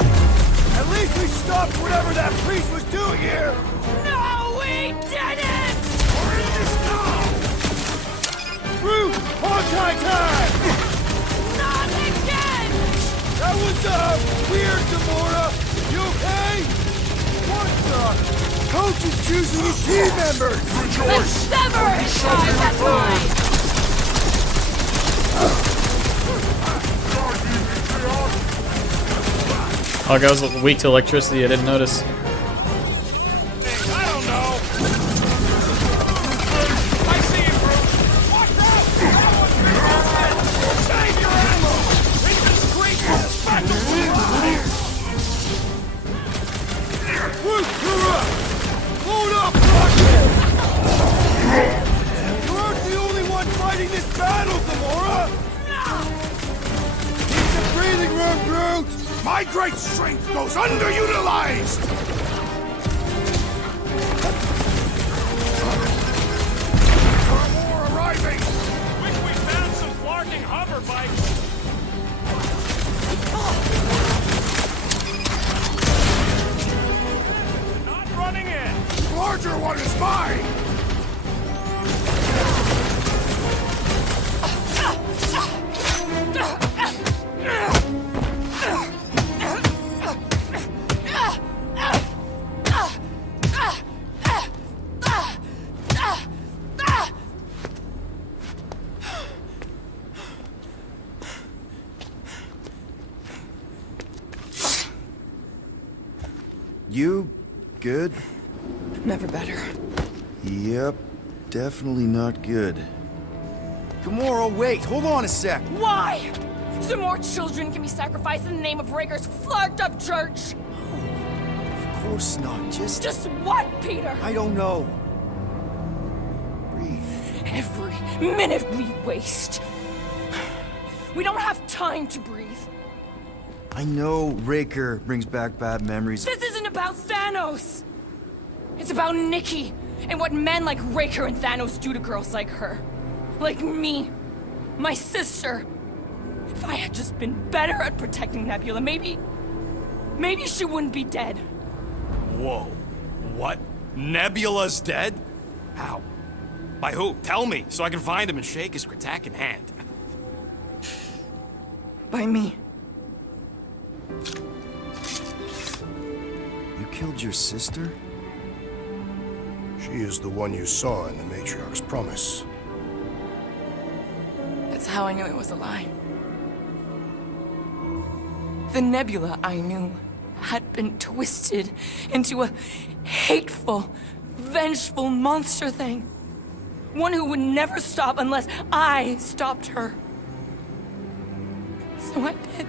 At least we stopped whatever that priest was doing here! No, we didn't! Groot! Hawkzz time! Not again! That was, weird, Gamora! You okay? Coach is choosing his team members! Rejoice! Sever it! That's mine! Hawkzz was weak to electricity, I didn't notice. I don't know. I see you, Bruce. Watch out! Save your ammo! It's the street! Bruce, you're up! Hold up, Rocket! You aren't the only one fighting this battle, Gamora! Keep some breathing room, Groot! My great strength goes underutilized! More arriving! Wish we found some flarking hover bikes. Not running in. The larger one is mine! You good? Never better. Yep, definitely not good. Gamora, wait, hold on a sec. Why? So more children can be sacrificed in the name of Raker's flagged up church? Of course not, Just what, Peter? I don't know. Breathe. Every minute we waste. We don't have time to breathe. I know Raker brings back bad memories. This isn't about Thanos. It's about Nikki and what men like Raker and Thanos do to girls like her. Like me. My sister. If I had just been better at protecting Nebula, maybe she wouldn't be dead. Whoa. What? Nebula's dead? How? By who? Tell me, so I can find him and shake his Kratak in hand. By me. You killed your sister? She is the one you saw in the Matriarch's promise. That's how I knew it was a lie. The Nebula I knew had been twisted into a hateful, vengeful monster thing. One who would never stop unless I stopped her. So I did.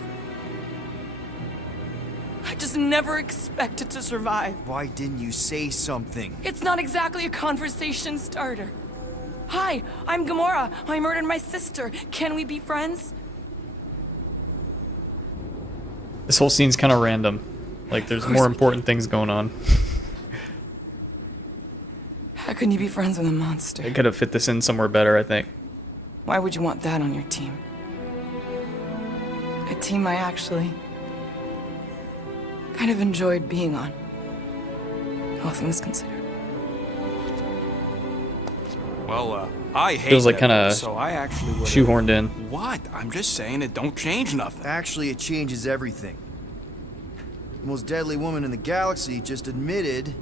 I just never expected to survive. Why didn't you say something? It's not exactly a conversation starter. Hi, I'm Gamora. I murdered my sister. Can we be friends? This whole scene's kind of random. Like, there's more important things going on. How can you be friends with a monster? I could have fit this in somewhere better, I think. Why would you want that on your team? A team I actually kind of enjoyed being on. All things considered. Well, I hate Feels like Nebula, kinda so I actually would've- shoehorned in. What? I'm just saying it don't change nothing. Actually, it changes everything. The most deadly woman in the galaxy just admitted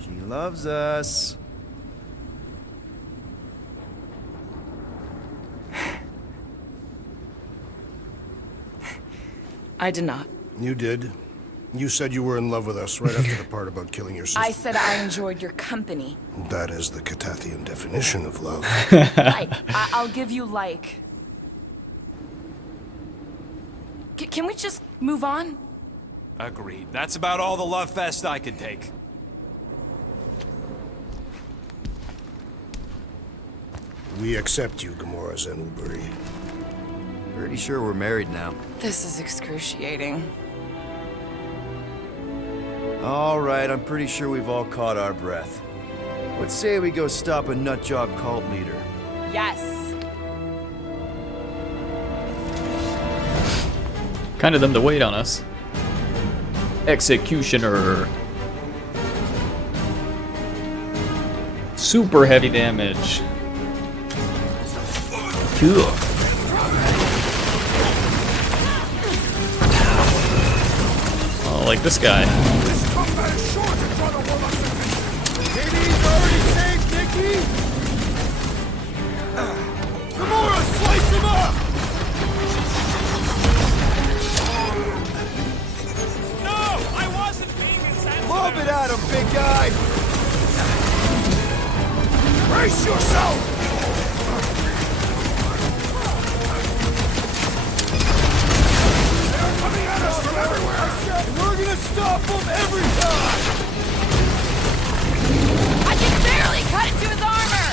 she loves us. I did not. You did. You said you were in love with us right after the part about killing your sister. I said I enjoyed your company. That is the Catathian definition of love. Like, I'll give you like. Can we just move on? Agreed. That's about all the love fest I could take. We accept you, Gamora Zenuburi. Pretty sure we're married now. This is excruciating. All right, I'm pretty sure we've all caught our breath. Let's say we go stop a nutjob cult leader. Yes. Kind of them to wait on us. Executioner. Super heavy damage. Cool. Oh, like this guy. This combat is big guy! Brace yourself! They're coming at us from everywhere! And we're gonna stop them every time! I can barely cut into his armor!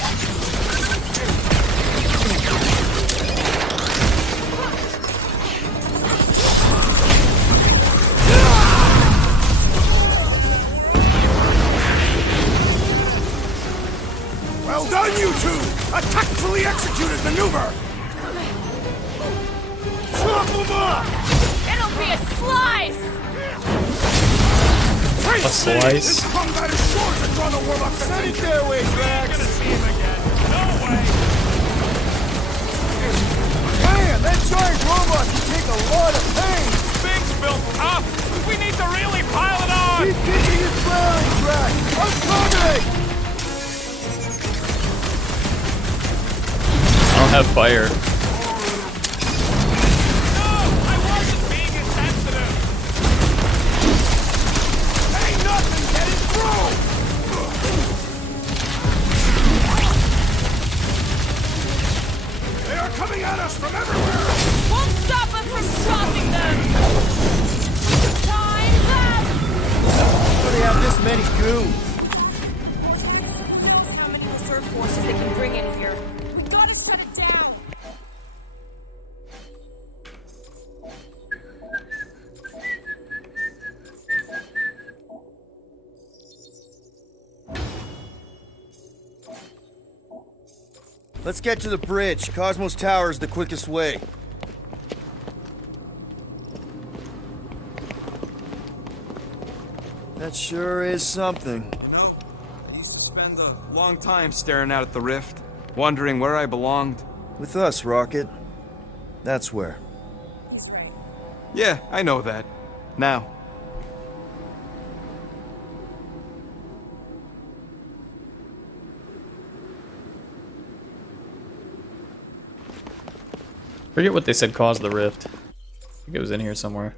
Well done, you two! A tactfully executed maneuver! Chop them up! It'll be a slice! A slice? This combat is sure to draw the warlock. Send it their way, Drax! Man, that giant robot can take a lot of pain! Big's built tough. We need to really pile it on. Keep kicking his rally, Drax! I'm coming! I don't have fire. No, I wasn't being insensitive. Ain't nothing getting through! They are coming at us from everywhere! Won't stop us from stopping them! Time's up! How do they have this many goons? How many reserve forces they can bring in here? We gotta shut it down! Let's get to the bridge. Cosmos Tower is the quickest way. That sure is something. You know, I used to spend a long time staring out at the rift, wondering where I belonged. With us, Rocket. That's where. He's right. Yeah, I know that. Now. Forget what they said caused the rift. I think it was in here somewhere.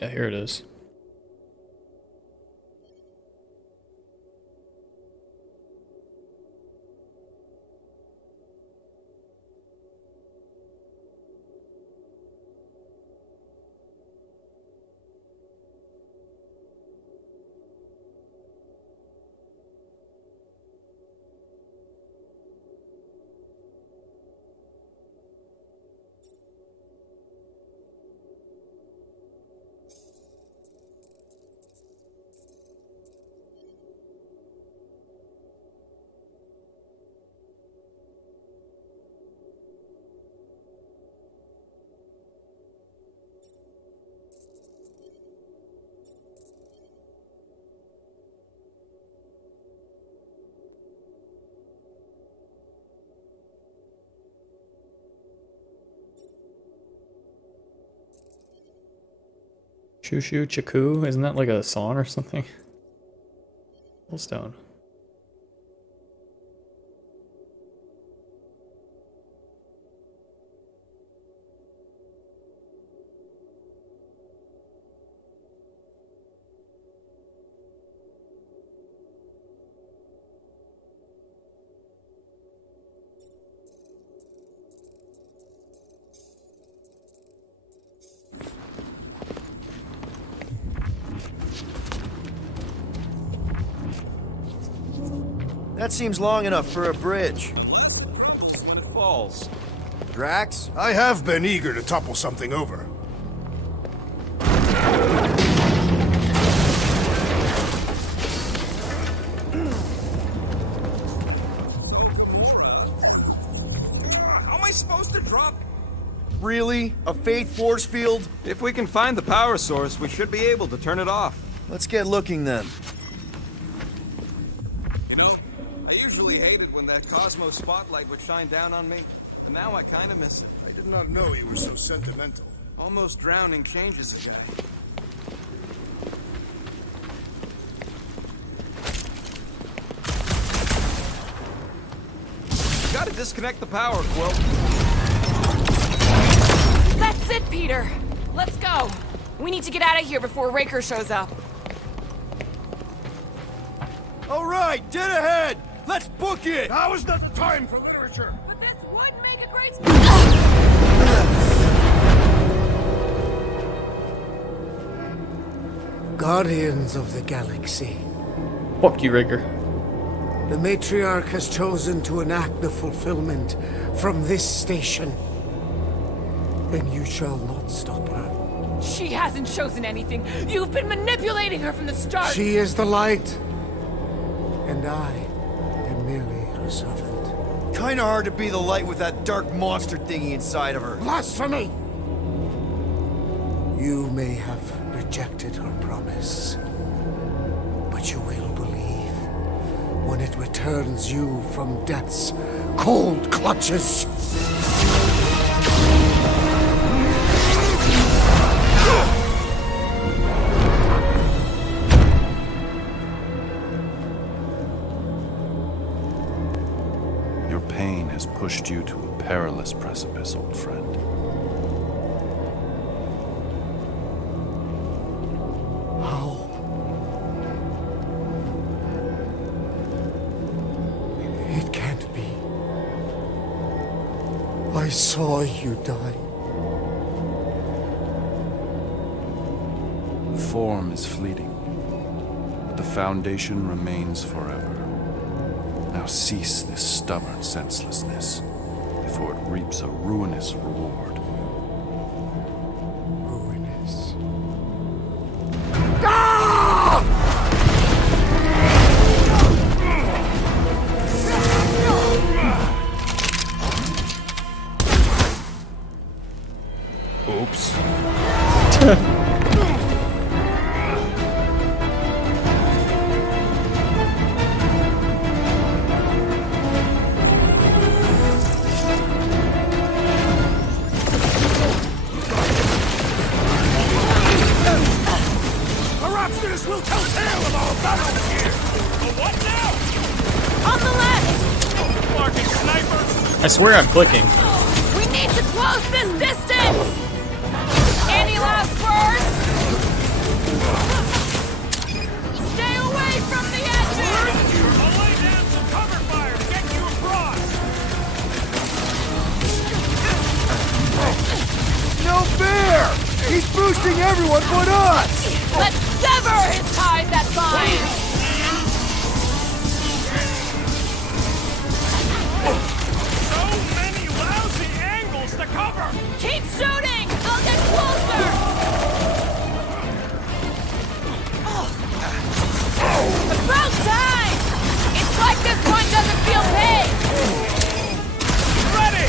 Yeah, here it is. Shoo Shoo Chaku? Isn't that like a song or something? Stone. That seems long enough for a bridge. Just when it falls. Drax? I have been eager to topple something over. How am I supposed to drop? Really? A faith force field? If we can find the power source, we should be able to turn it off. Let's get looking then. You know, I usually hated when that Cosmos spotlight would shine down on me, and now I kind of miss it. I did not know you were so sentimental. Almost drowning changes a guy. Gotta disconnect the power, Quill. That's it, Peter. Let's go. We need to get out of here before Raker shows up. All right, dead ahead! Let's book it! Now is not the time for literature! But this would make a great... Guardians of the Galaxy. Fuck you, Raker. The Matriarch has chosen to enact the fulfillment from this station. And you shall not stop her. She hasn't chosen anything. You've been manipulating her from the start. She is the light. And I am merely her servant. Kinda hard to be the light with that dark monster thingy inside of her. Blasphemy! You may have rejected her promise, but you will believe when it returns you from death's cold clutches. Your pain has pushed you to a perilous precipice, old friend. How? It can't be. I saw you die. Form is fleeting, but the foundation remains forever. Now cease this stubborn senselessness, before it reaps a ruinous reward. Ruinous. Oops. Will tell tale of our battles here! But what now? On the left! Fucking snipers! I swear I'm clicking. We need to close this distance! Any last words? Stay away from the edges! I'll lay down some cover fire to get you across! No fair! He's boosting everyone but us! Let's sever his ties that bind! So many lousy angles to cover! Keep shooting! I'll get closer! About time! It's like this one doesn't feel pain! Ready!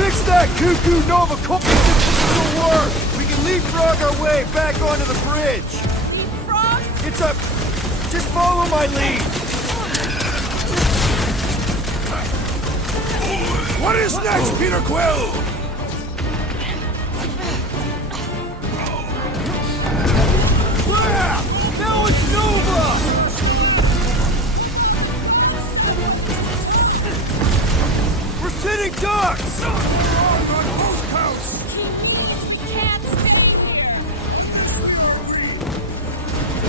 Fix that cuckoo Nova cookie if this will work! We can leapfrog our way back onto the bridge! Leapfrog? It's a... just follow my lead! What is next, Peter Quill? ducks! Can't stay here.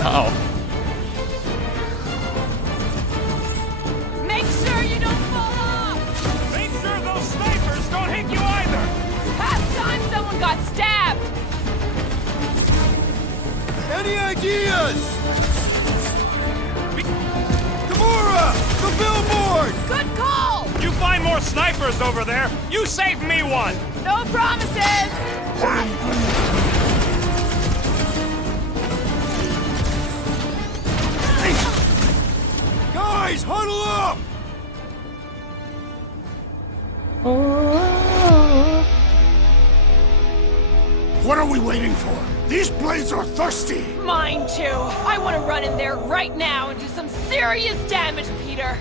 Uh-oh. Make sure you don't fall off. Make sure those snipers don't hit you either. Past time someone got stabbed. Any ideas? Gamora! The billboard! Good call. You find more snipers over there. You save me one. No promises. Guys, huddle up! What are we waiting for? These blades are thirsty! Mine too. I want to run in there right now and do some serious damage, Peter.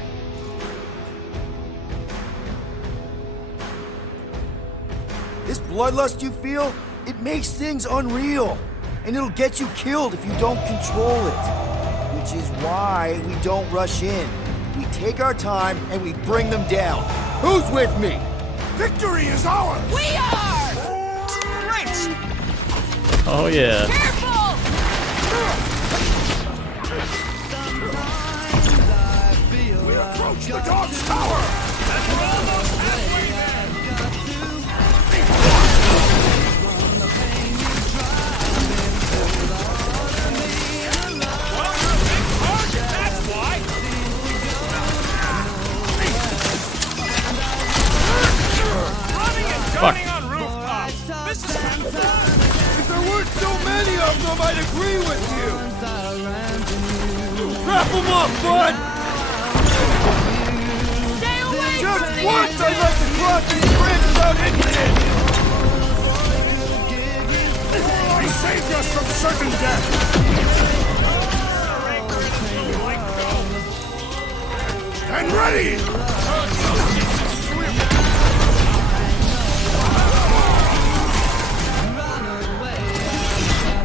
This bloodlust you feel, it makes things unreal. And it'll get you killed if you don't control it. Which is why we don't rush in. We take our time and we bring them down. Who's with me? Victory is ours! We are! Great. Oh yeah. Careful! We approach the dog's tower! We're almost halfway there. Well, you're a big target, that's why. Running and gunning on rooftops. This is If there weren't so many of them, I'd agree with you. Wrap them up, bud! Stay away Just from the once I'd engine! like to cross these bridges without incident! He saved us from certain death! And ready!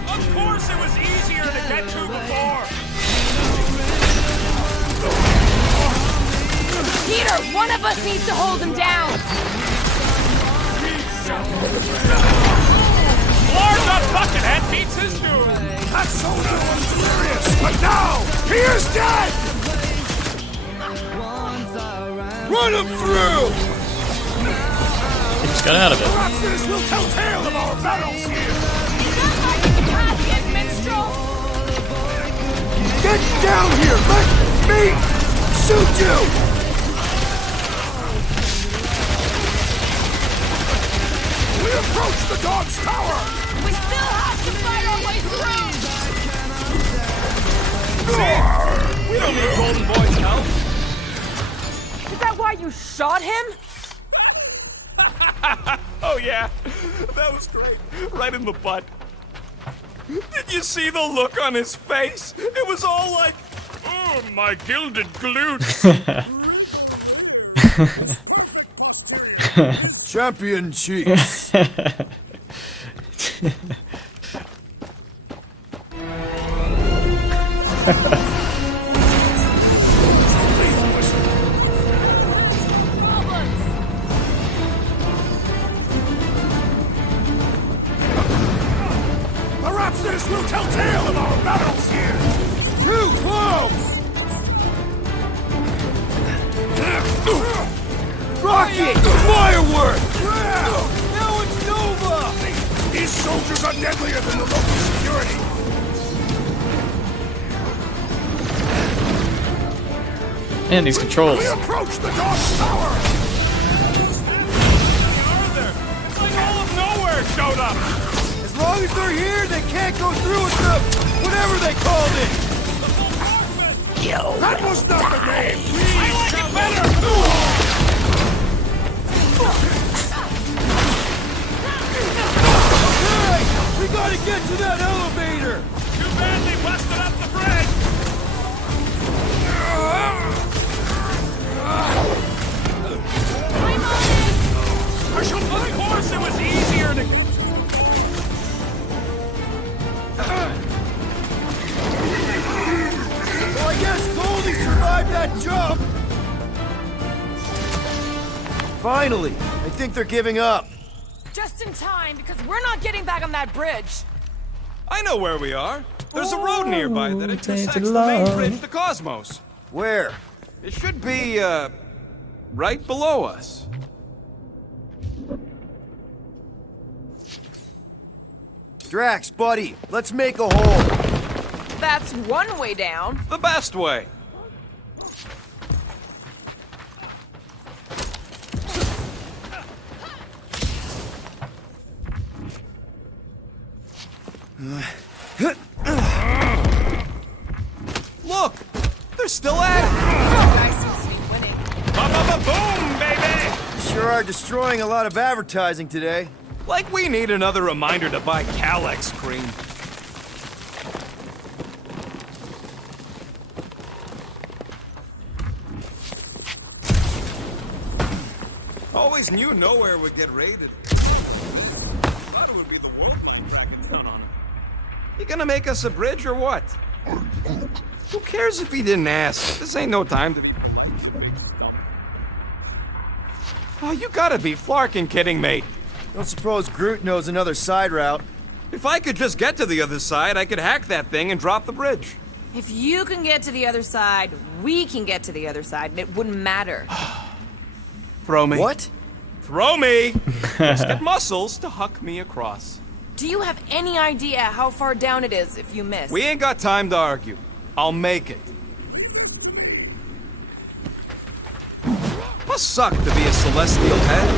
Of course it was easier to get to before. Peter, one of us needs to hold him down. Large Buckethead beats his dude. That's so furious! But now, he is dead! Run them through! He just got out of it. Perhaps this will tell tale of our battles here! Sounds like a Caspian minstrel. Get down here! Let me shoot you! We approach the dog's tower! We still have to fight our way through. We don't need Golden Boy's help. Is that why you shot him? Oh yeah, that was great. Right in the butt. Did you see the look on his face? It was all like, oh, my gilded glutes. Champion cheeks. Perhaps this will tell tale of our battles here! Too close! Rocket! Fireworks! Now it's Nova! These soldiers are deadlier than the local security! Man, these controls. We approach the dog's tower! It's like all of nowhere showed up. As long as they're here, they can't go through with the whatever they called it! That was not the name! I like it better. Hey! We gotta get to that elevator! Too bad they busted up the bridge. Of course it was easier to... So I guess Goldie survived that jump! Finally! I think they're giving up? Just in time, because we're not getting back on that bridge. I know where we are. There's a road nearby that intersects the main love. bridge to Cosmos. Where? It should be, right below us. Drax, buddy, let's make a hole. That's one way down. The best way. Look! They're still at it! Guy seems to be winning. Ba-ba-ba-boom, baby! You sure are destroying a lot of advertising today. Like we need another reminder to buy Calex cream. Always knew nowhere would get raided. Thought it would be the world cracking down on it. You gonna make us a bridge or what? Who cares if he didn't ask? This ain't no time to be... Oh, you gotta be flarkin' kidding me. Don't suppose Groot knows another side route. If I could just get to the other side, I could hack that thing and drop the bridge. If you can get to the other side, we can get to the other side, and it wouldn't matter. Throw me. What? Throw me! Just get muscles to huck me across. Do you have any idea how far down it is if you miss? We ain't got time to argue. I'll make it. Must suck to be a celestial head.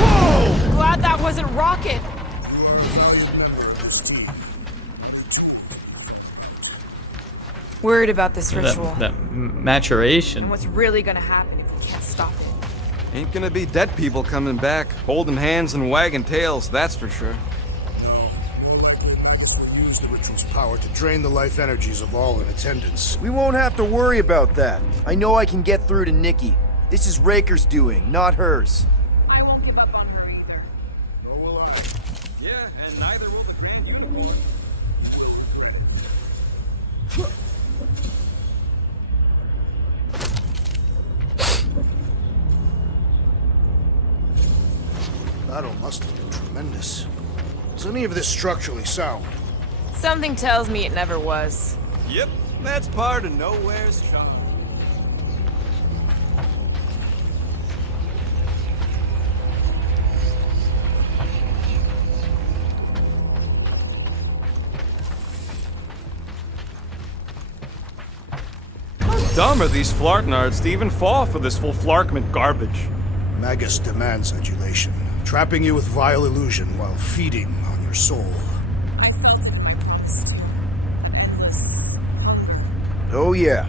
Whoa! Glad that wasn't Rocket. Worried about this ritual. That maturation. And what's really gonna happen if we can't stop it. Ain't gonna be dead people coming back, holding hands and wagging tails, that's for sure. We'll use the ritual's power to drain the life energies of all in attendance. We won't have to worry about that. I know I can get through to Nikki. This is Raker's doing, not hers. I won't give up on her either. Nor will I. Yeah, and neither will the... Battle must have been tremendous. Is any of this structurally sound? Something tells me it never was. Yep, that's part of Nowhere's charm. How dumb are these Flarknards to even fall for this full Flarkment garbage? Magus demands adulation, trapping you with vile illusion while feeding on your soul. Oh yeah.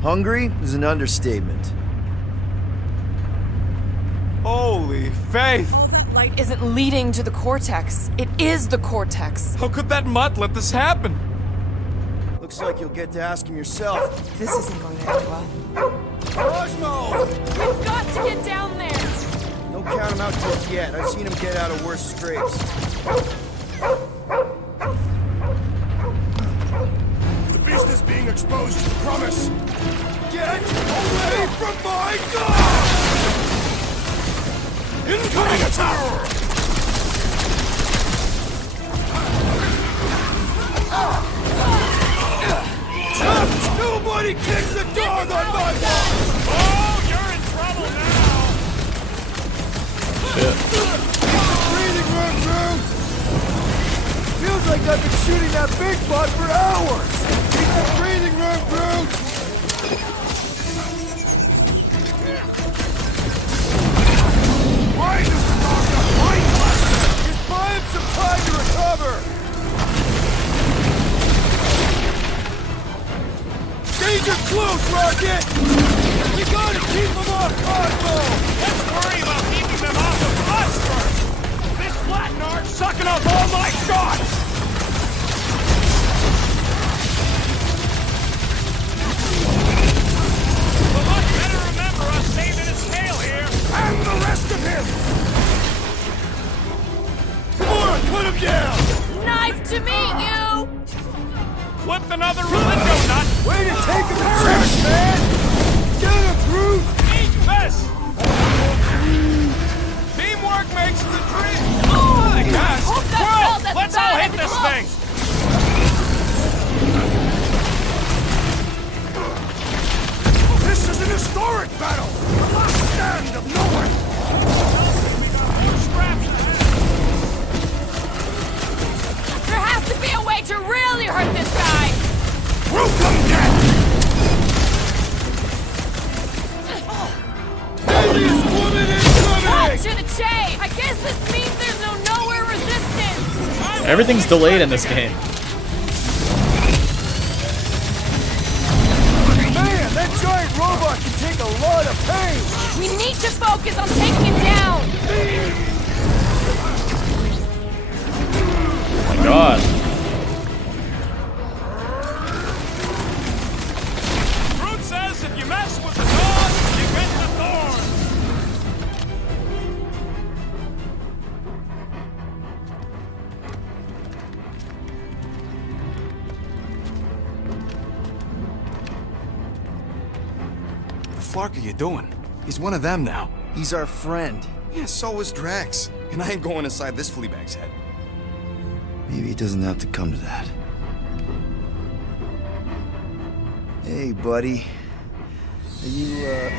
Hungry is an understatement. Holy faith! That light isn't leading to the cortex. It is the cortex. How could that mutt let this happen? Looks like you'll get to ask him yourself. This isn't going to end well. Cosmo! We've got to get down there. Don't count him out just yet. I've seen him get out of worse scrapes. The beast is being exposed to the promise. Get away from my god! Incoming attack! Nobody kicks the dog on my wall! Oh, you're in trouble now! Breathing room, Groot! Feels like I've been shooting that big butt for hours! It's the breathing room, Groot! Why does the dog not fight us? Just buy him some time to recover! Danger close, Rocket! We gotta keep him off Cosmo! Let's worry about keeping them off of us first! This Flatnard's sucking up all my shots! But much better remember us saving his tail here! And the rest of him! Come on, put him down! Nice to meet you! Flipped another relicto nut! Way to take him to church, man! Get him, Groot! Eat this! Team makes the trip! Oh my gosh! Hold that belt, Let's all hit this thing! This is an historic battle! The last stand of Norway! There has to be a way to really hurt this guy! Welcome, death! Heaviest woman Cut incoming! to the chase! I guess this means there's no nowhere resistance! Everything's delayed in this game. Man, that giant robot can take a lot of pain! We need to focus on taking it down! Oh my god. Fruit says if you mess with the dog, you get the thorn. The fuck are you doing? He's one of them now. He's our friend. Yeah, so is Drax. And I ain't going inside this fleabag's head. Maybe it doesn't have to come to that. Hey, buddy. Are you,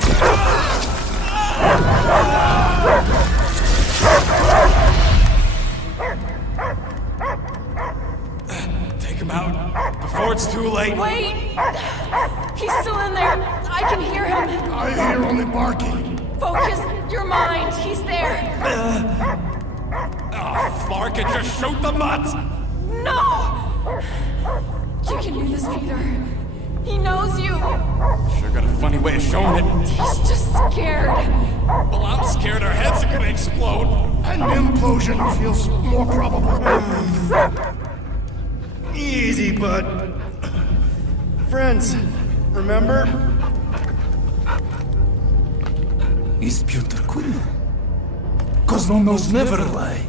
Take him out before it's too late. Wait! He's still in there! I can hear him! I hear only barking. Focus your mind! He's there! Oh, Flark, and just shoot the butt. No! You can do this, Peter. He knows you. Sure got a funny way of showing it. He's just scared. Well, I'm scared our heads are gonna explode. An implosion feels more probable. easy, bud. Friends, remember? Is Peter Quill? Cosmo knows never lie.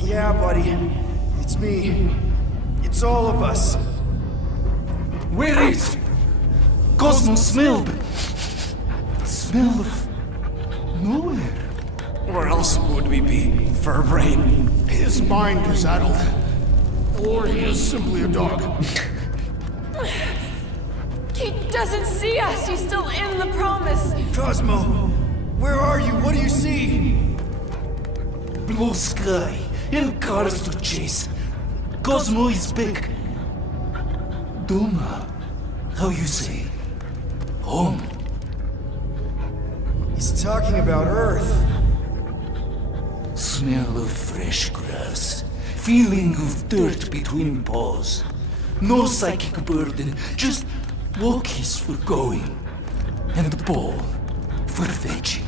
Yeah, buddy. It's me. It's all of us. Where is Cosmo smelled? Smell of nowhere. Where else would we be? Furbrain. His mind is addled. Or he is simply a dog. He doesn't see us. He's still in the promise. Cosmo, where are you? What do you see? Blue sky and cars to chase. Cosmo is back. Doma, how you say? Home. He's talking about Earth. Smell of fresh grass. Feeling of dirt between paws. No psychic burden, just walkies for going. And the ball for fetching.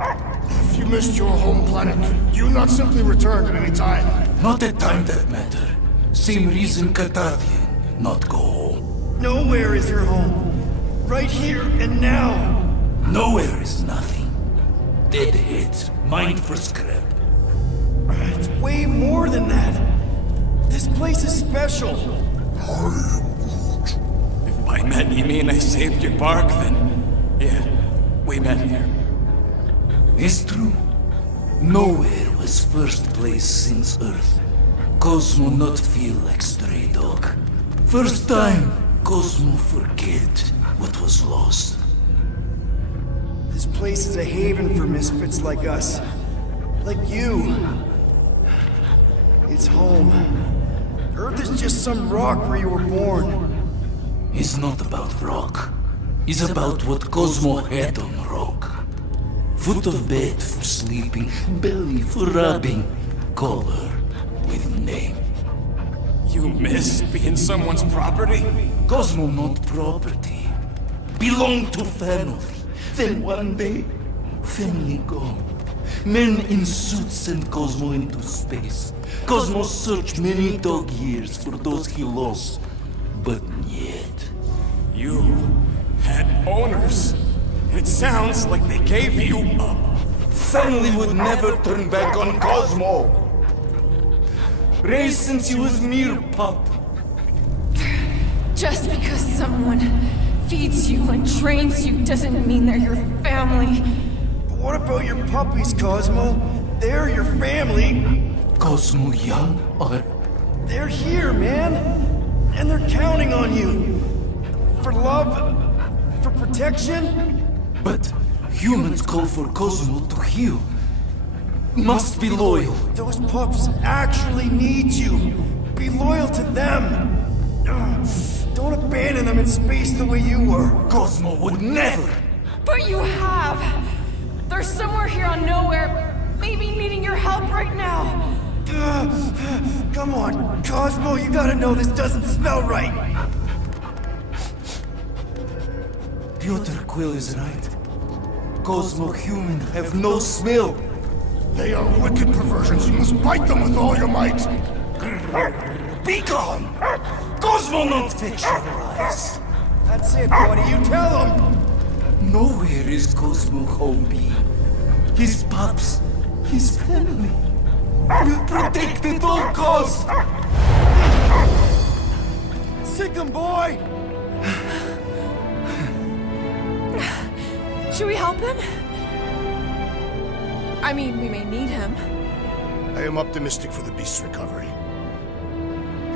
If you missed your home planet, you not simply returned at any time. Not a time that matter. Same reason Carthathian not go home. Nowhere is your home. Right here and now. Nowhere is nothing. Dead heads, mind for scrap. It's way more than that. This place is special. If by met you mean I saved your bark, then yeah, we met here. It's true. Nowhere was first place since Earth. Cosmo not feel like stray dog. First time, Cosmo forget what was lost. This place is a haven for misfits like us. Like you. It's home. Earth is just some rock where you were born. It's not about rock. It's about what Cosmo had on rock. Foot of bed for sleeping, belly for rubbing, color with name. You miss being someone's property? Cosmo not property. Belong to family. Then one day, family gone. Men in suits send Cosmo into space. Cosmo searched many dog years for those he lost, but yet. You had owners. It sounds like they gave you up. Family would never turn back on Cosmo. Raised since he was mere pup. Just because someone feeds you and trains you doesn't mean they're your family. But what about your puppies, Cosmo? They're your family. Cosmo Young, or They're here, man. And they're counting on you. For love, for protection. but humans call for Cosmo to heal. Must be loyal. Those pups actually need you. Be loyal to them. Don't abandon them in space the way you were. Cosmo would never. But you have! They're somewhere here on nowhere, maybe needing your help right now. Come on, Cosmo, you gotta know this doesn't smell right. Piotr Quill is right. Cosmo human have no smell. They are wicked perversions. You must bite them with all your might. Be gone! Cosmo not fetch your eyes. That's it, buddy. You tell them. Nowhere is Cosmo home be. His pups, his family, will protect at all costs. Sick 'em, boy. Should we help him? I mean, we may need him. I am optimistic for the beast's recovery.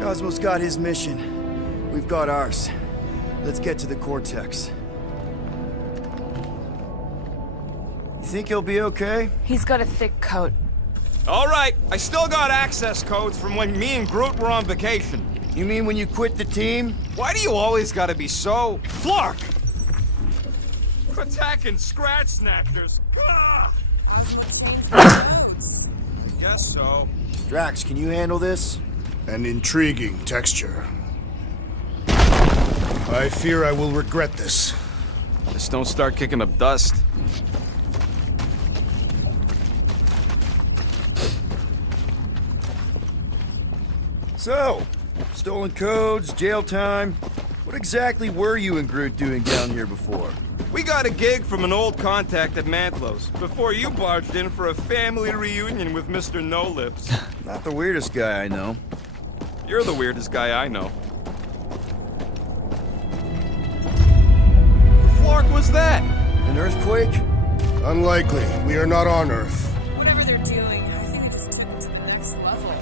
Cosmo's got his mission. We've got ours. Let's get to the Cortex. You think he'll be okay? He's got a thick coat. All right, I still got access codes from when me and Groot were on vacation. You mean when you quit the team? Why do you always gotta be so... Flark! Attacking scratch snatchers. Gah! Guess so. Drax, can you handle this? An intriguing texture. I fear I will regret this. Just don't start kicking up dust. So, stolen codes, jail time. What exactly were you and Groot doing down here before? We got a gig from an old contact at Mantlo's before you barged in for a family reunion with Mr. No Lips. Not the weirdest guy I know. You're the weirdest guy I know. What Flark was that? An earthquake? Unlikely. We are not on Earth. Whatever they're doing, I think it just took it to the next level.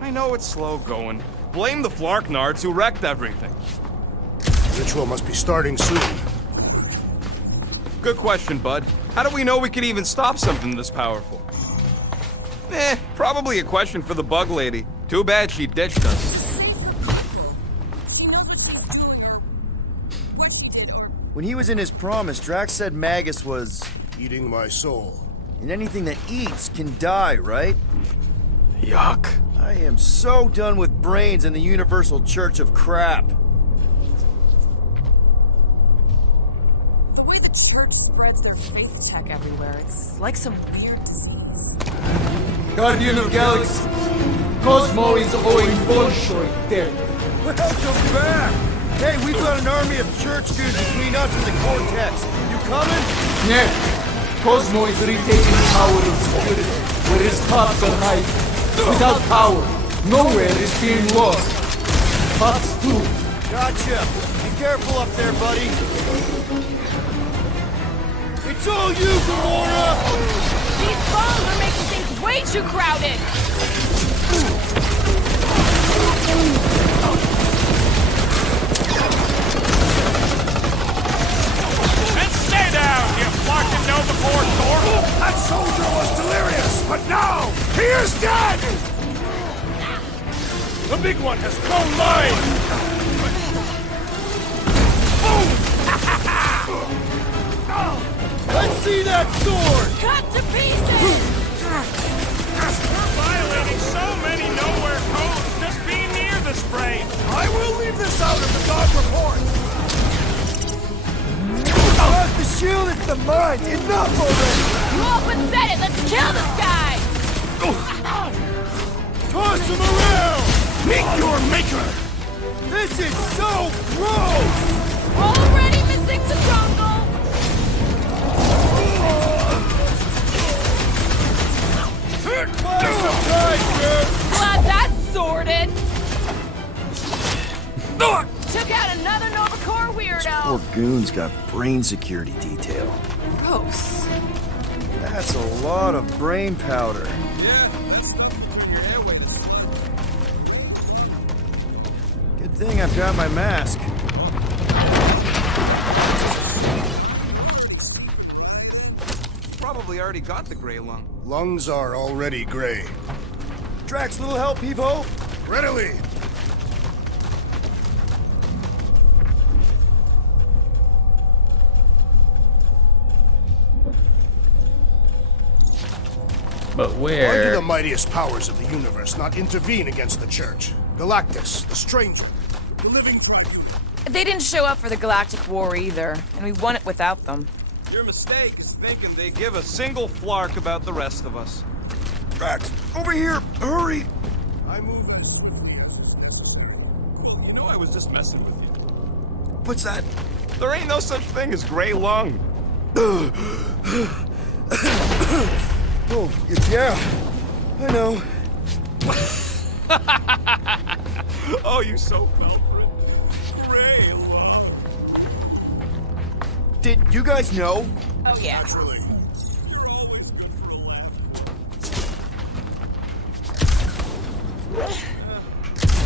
I know it's slow going. Blame the Flarknards who wrecked everything. Ritual must be starting soon. Good question, bud. How do we know we could even stop something this powerful? Probably a question for the bug lady. Too bad she ditched us. She knows what she's doing or what she did or... When he was in his promise, Drax said Magus was... Eating my soul. And anything that eats can die, right? Yuck. I am so done with brains and the Universal Church of crap. The way the church spreads their faith tech everywhere, it's like some weird disease. Guardian of Galaxy, Cosmo is owing Bolshoi dead. Welcome back! Hey, we've got an army of church dudes between us and the Cortex. You coming? Yeah, Cosmo is retaking power of spirit, where his pups are hiding. Without power, nowhere is being lost. Pups too. Gotcha. Be careful up there, buddy. It's all you, Gamora! These bombs are making things way too crowded! And stay down, you fucking know before Thor! That soldier was delirious, but now he is dead! The big one has thrown mine! Let's see that sword! Cut to pieces! We're violating so many nowhere codes just being near the spray! I will leave this out of the dog report! Not the shield, it's the mind! Enough already! You all but said it! Let's kill this guy! Toss him around! Meet your maker! This is so gross! Already missing the jungle! Buy some time, sir! Glad that's sorted! got another Nova Corps weirdo! Poor goon's got brain security detail. Gross. That's a lot of brain powder. Yeah, that's your airways. Good thing I've got my mask. Probably already got the gray lung. Lungs are already gray. Drax, little help, Peepo? Readily! But Why do where? the mightiest powers of the universe not intervene against the Church? Galactus, the Stranger, the Living Tribunal. They didn't show up for the Galactic War either, and we won it without them. Your mistake is thinking they give a single flark about the rest of us. Drax, over here! Hurry! I move. No, I was just messing with you. What's that? There ain't no such thing as gray lung. Oh, yeah. I know. Oh, you so fell for it. Gray lung. Did you guys know? Oh, yeah. Naturally. You're always good for a laugh.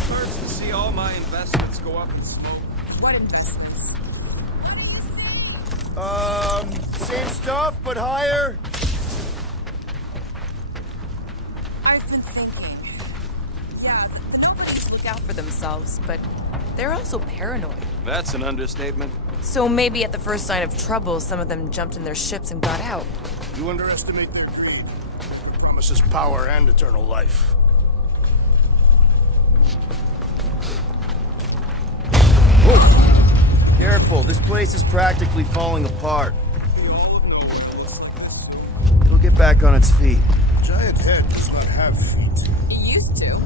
Hurts to see all my investments go up in smoke. What investments? Same stuff, but higher? I've been thinking. Yeah, the properties look out for themselves, but they're also paranoid. That's an understatement. So maybe at the first sign of trouble, some of them jumped in their ships and got out. You underestimate their greed. It promises power and eternal life. Careful, this place is practically falling apart. It'll get back on its feet. Giant head does not have feet. It used to.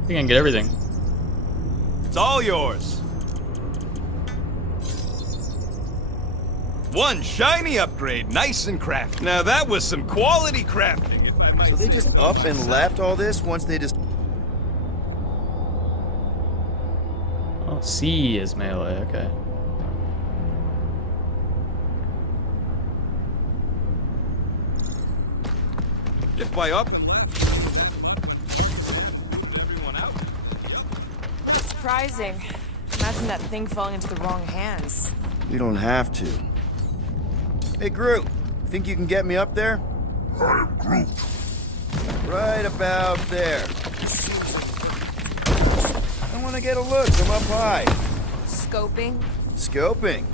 I think I can get everything. It's all yours. One shiny upgrade, nice and crafty. Now that was some quality crafting, if I might So they say just so up and myself. left all this once they just... Oh, C is melee, okay. If by up and left. Everyone out. Surprising. Imagine that thing falling into the wrong hands. We don't have to. Hey, Groot, think you can get me up there? I am Groot. Right about there. I want to get a look from up high. Scoping? Scoping.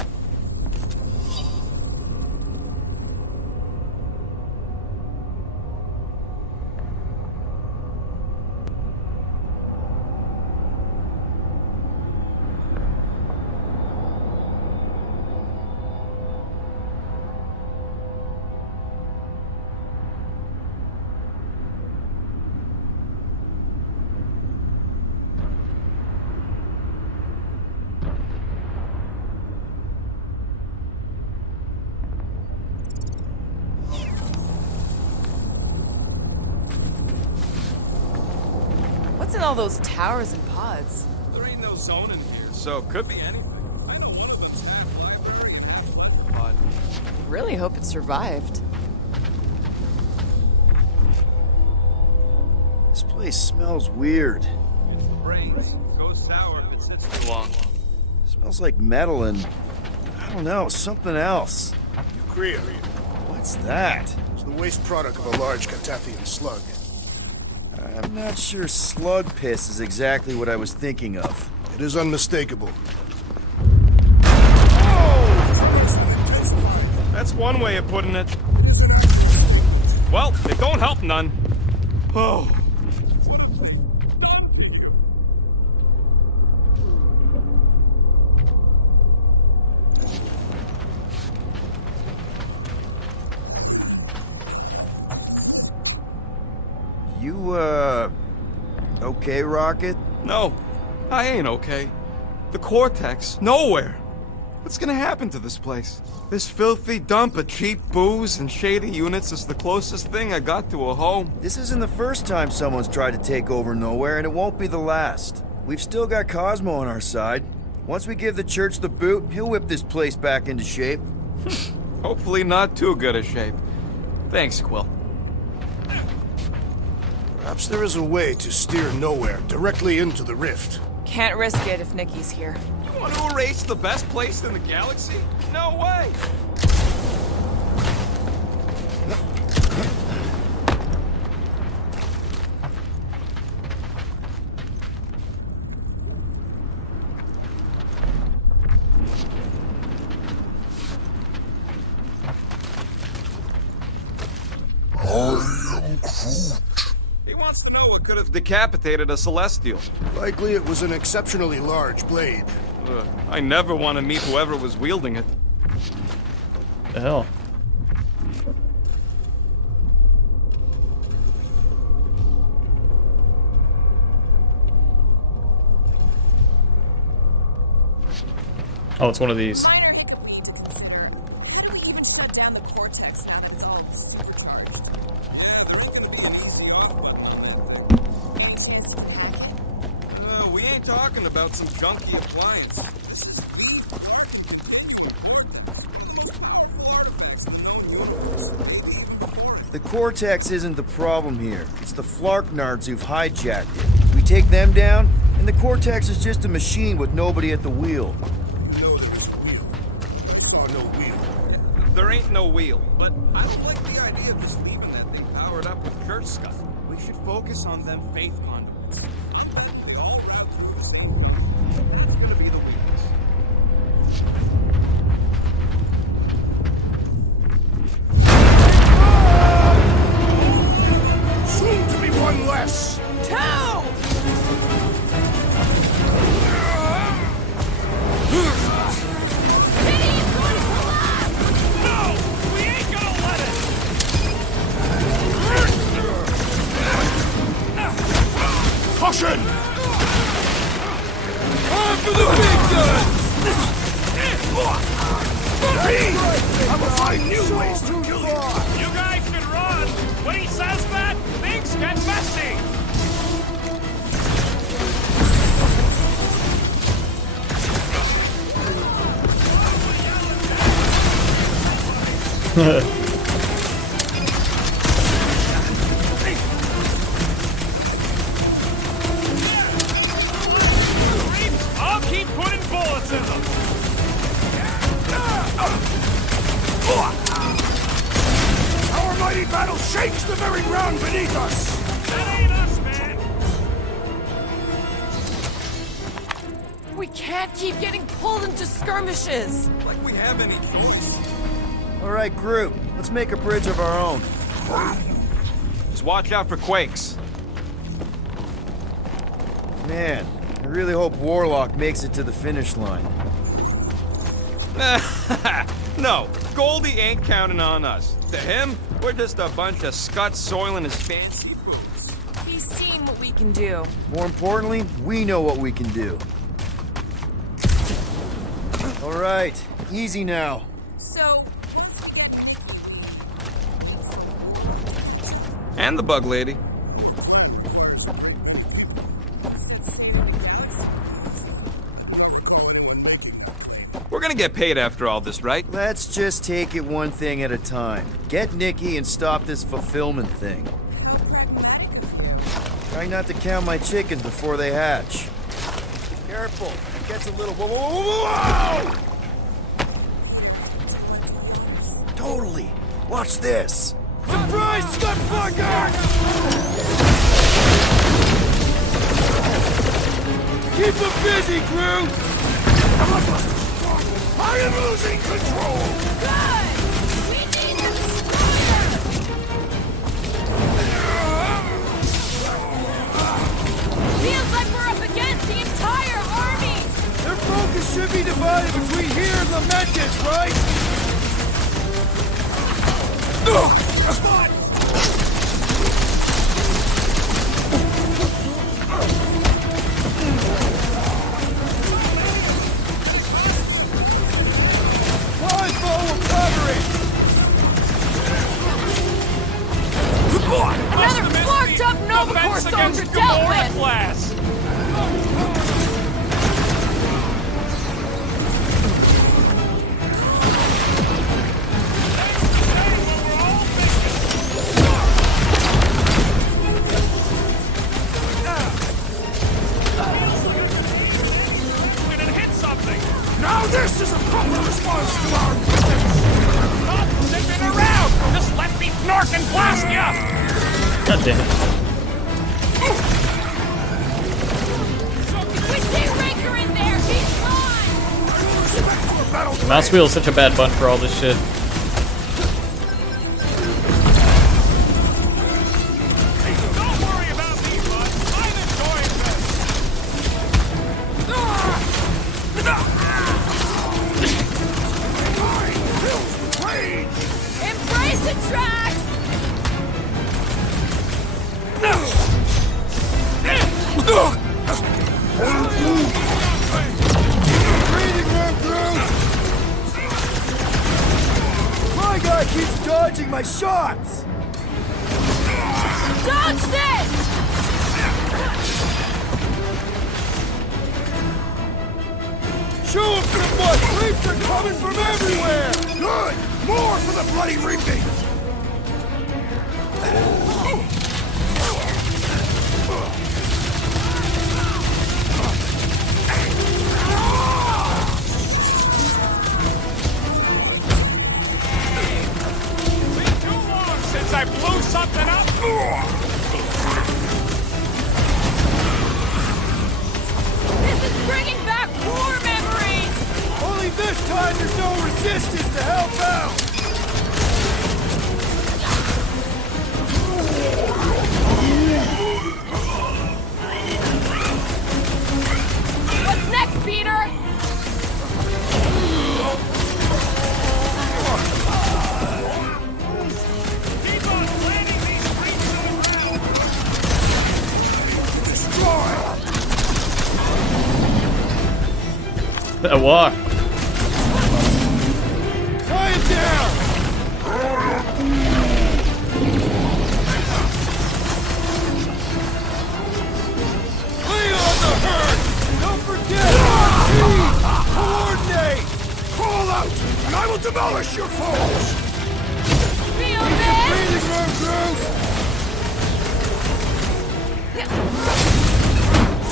What's in all those towers and pods? There ain't no zone in here, so it could be anything. I know one of them's half fiber. Really hope it survived. This place smells weird. It's the brains. It goes sour if it sits too long. Smells like metal and... I don't know, something else. Kriya. What's that? It's the waste product of a large Catathian slug. I'm not sure slug piss is exactly what I was thinking of. It is unmistakable. That's one way of putting it. Well, it don't help none. Oh. You, okay, Rocket? No, I ain't okay. The cortex, nowhere. What's gonna happen to this place? This filthy dump of cheap booze and shady units is the closest thing I got to a home. This isn't the first time someone's tried to take over Nowhere, and it won't be the last. We've still got Cosmo on our side. Once we give the church the boot, he'll whip this place back into shape. Hopefully not too good a shape. Thanks, Quill. Perhaps there is a way to steer Nowhere directly into the rift. Can't risk it if Nikki's here. You want to erase the best place in the galaxy? No way! He wants to know what could have decapitated a Celestial. Likely it was an exceptionally large blade. I never want to meet whoever was wielding it. The hell? Oh, it's one of these. How do we even shut down the cortex now that it's all supercharged? Yeah, there ain't gonna be an easy off button. We ain't talking about some gunky appliance. The Cortex isn't the problem here. It's the Flarknards who've hijacked it. We take them down, and the Cortex is just a machine with nobody at the wheel. No, there's a wheel. I saw no wheel. There ain't no wheel, but I don't like the idea of just leaving that thing powered up with church stuff. We should focus on them faith conduits. With all routes, that's gonna be the weakness. Soon to be one less. Caution! Time for the big guns! I will find new ways to kill you. You guys should run! When he says that, things get messy! I'll keep putting bullets in them! Our mighty battle shakes the very ground beneath us. That ain't us, man! We can't keep getting pulled into skirmishes. Like we have any choice. All right, group, let's make a bridge of our own. Just watch out for quakes. Man, I really hope Warlock makes it to the finish line. No, Goldie ain't counting on us. To him, we're just a bunch of scuts soiling his fancy boots. He's seen what we can do. More importantly, we know what we can do. All right, easy now. So, And the bug lady. We're gonna get paid after all this, right? Let's just take it one thing at a time. Get Nikki and stop this fulfillment thing. Try not to count my chickens before they hatch. Careful, it gets a little... Whoa, whoa, whoa, whoa! Totally. Watch this. Surprise, Scutfucker! Keep them busy, crew! I am losing control. good! We need the destroyer! Feels like we're up against the entire army! Their focus should be divided between here and Lamentis, right? songs are dealt with! Class. Now this is a proper response to our message! Stop zipping around! Just let me snark and blast ya! God damn it. We see Raker in there! He's gone! The mouse wheel is such a bad button for all this shit. Don't worry about me, bud. I'm enjoying this. Embrace the tracks! My guy keeps dodging my shots! Dodge this! Show him somewhat! Creeps are coming from everywhere! Good! More for the bloody reaping! Been too long since I blew something up. This is bringing back war memories! Only this time there's no resistance to help out! What's next, Peter? Keep on planting these creeps to the ground. That walk. Tie it down! Lay on the herd! Don't forget! Coordinate! Crawl out, and I will demolish your foes! Feel this? Breathing room group!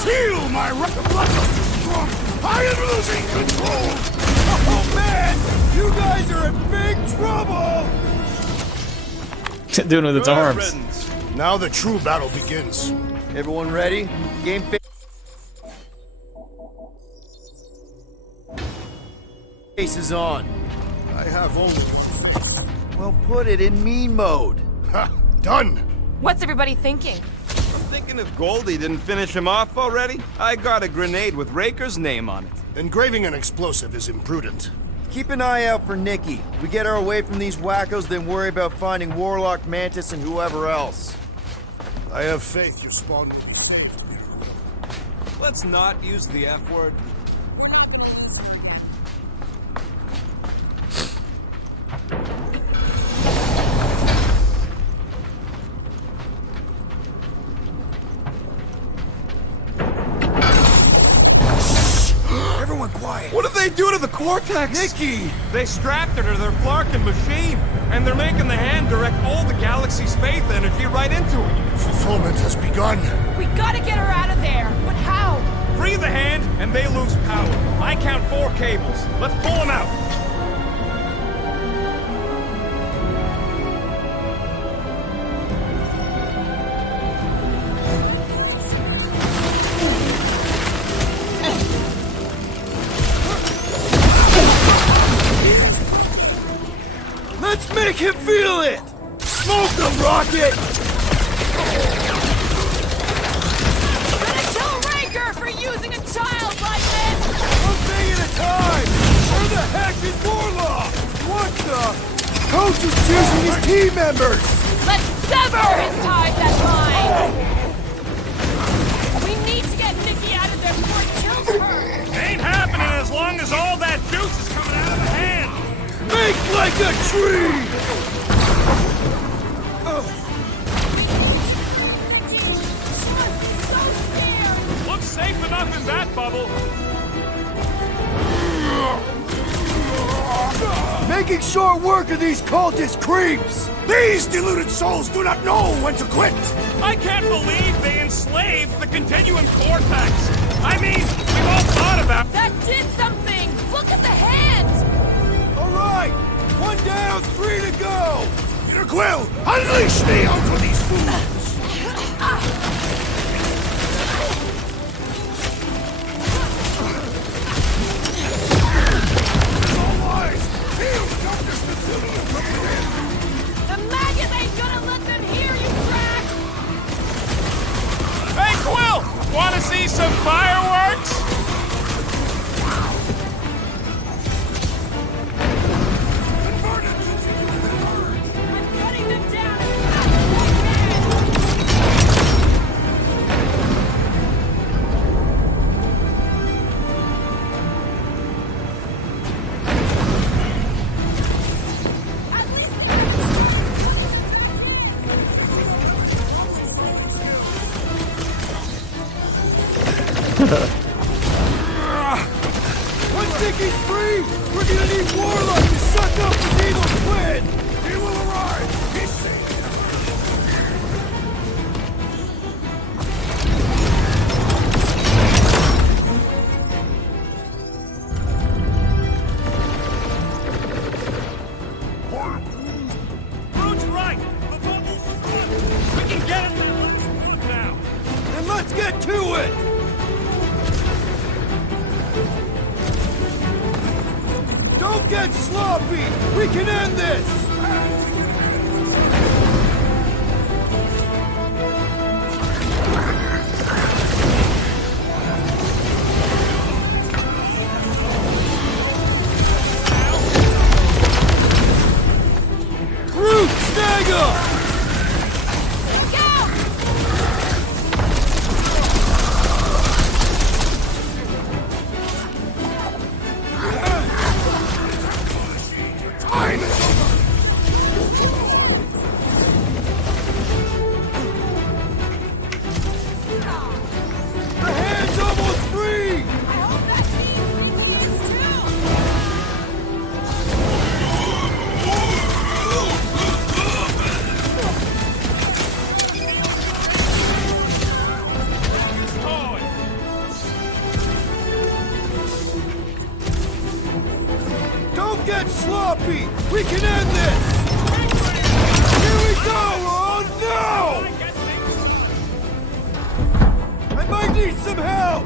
Feel my blood! I am losing control! Oh man! You guys are in big trouble! Doing it with its Good arms. riddance. Now the true battle begins. Everyone ready? Game face is on. I have only... Well, put it in mean mode. Ha! Done! What's everybody thinking? I'm thinking if Goldie didn't finish him off already, I got a grenade with Raker's name on it. Engraving an explosive is imprudent. Keep an eye out for Nikki. We get her away from these wackos, then worry about finding Warlock, Mantis, and whoever else. I have faith your spawn will be saved. Let's not use the F word. Everyone quiet. What did they do to the Cortex? Nikki! They strapped her to their Flarkin machine, and they're making the hand direct all the galaxy's faith energy right into it. Fulfillment has begun. We gotta get her out of there! But how? Free the hand, and they lose power. I count 4 cables. Let's pull them out. Let's make him feel it! Smoke them, Rocket! Gonna kill Raker for using a child like this! One thing at a time! Where the heck is Warlock? What the? Coach is choosing his team members! Let's sever his ties that bind! We need to get Nikki out of there before it kills her! Ain't happening as long as all that juice is coming out of the hand. Make like a tree! at these cultist creeps! These deluded souls do not know when to quit! I can't believe they enslaved the continuum cortex! I mean, we've all thought about... That did something! Look at the hand! Alright! 1 down, 3 to go! Peter Quill, unleash me onto these fools! The maggots ain't gonna let them hear you, Drax! Hey, Quill! Want to see some fireworks? I'm cutting them down as Once Nicky's free, we're gonna need Warlock to suck up his evil twin! He will arrive! Be safe! Groot's right! The bubble's stuck! We can get it now! Then let's get to it! Don't get sloppy! We can end this! Groot, snag up! The hand's almost free! I hope that means we peace too! Don't get sloppy! We can end this! Here we go! Oh no! I might need some help!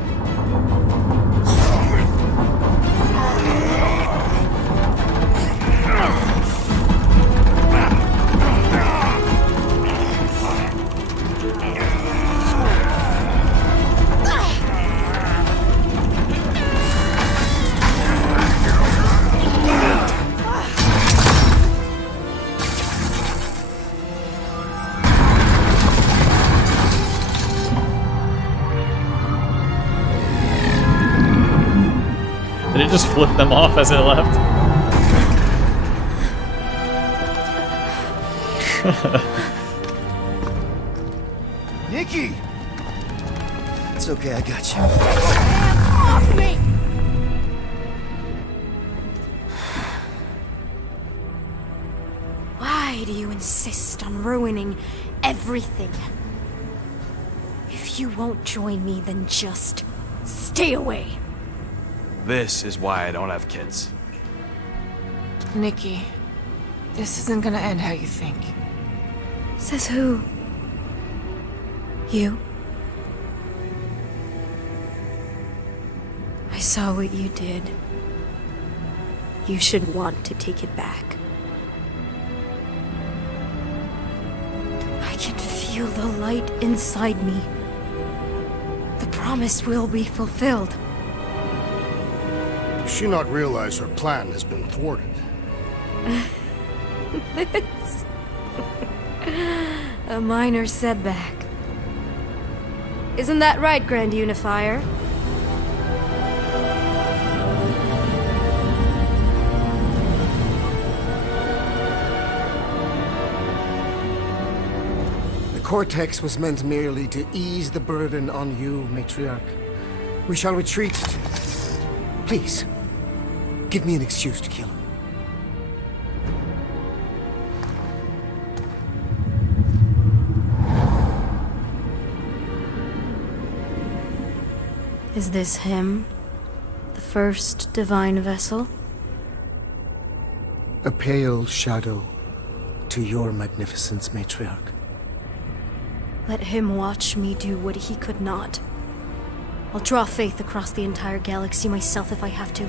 Did it just flip them off as it left? Nikki! It's okay, I got you. Off me! Why do you insist on ruining everything? If you won't join me, then just stay away. This is why I don't have kids. Nikki, this isn't gonna end how you think. Says who? You? I saw what you did. You should want to take it back. I can feel the light inside me. The promise will be fulfilled. Does she not realize her plan has been thwarted? This. A minor setback. Isn't that right, Grand Unifier? The Cortex was meant merely to ease the burden on you, Matriarch. We shall retreat. Please, give me an excuse to kill him. Is this him? The first divine vessel? A pale shadow to your magnificence, matriarch. Let him watch me do what he could not. I'll draw faith across the entire galaxy myself if I have to.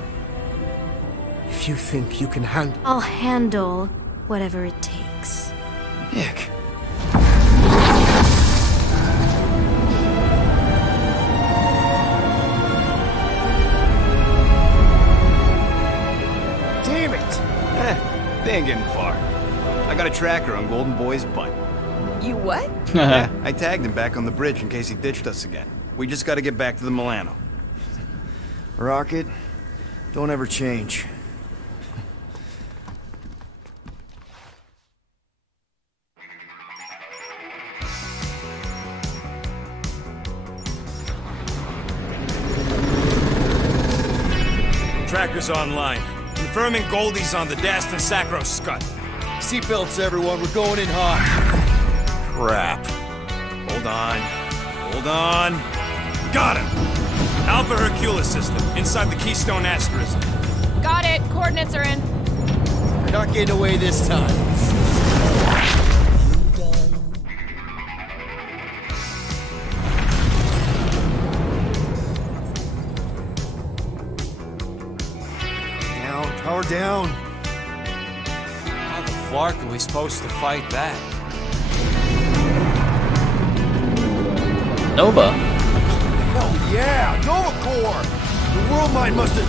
If you think you can handle... I'll handle whatever it takes. Nick. Damn it! They ain't getting far. I got a tracker on Golden Boy's butt. You what? Yeah, I tagged him back on the bridge in case he ditched us again. We just gotta get back to the Milano. Rocket, don't ever change. Tracker's online. Confirming Goldie's on the Dastan Sacro Scud. Seatbelts, everyone. We're going in hot. Crap. Hold on. Hold on. Got him! Alpha Hercules system, inside the Keystone Asterism. Got it. Coordinates are in. We're not getting away this time. Down. Power down. How the fuck are we supposed to fight that? Nova. Oh yeah, Nova Core! The world mind must have...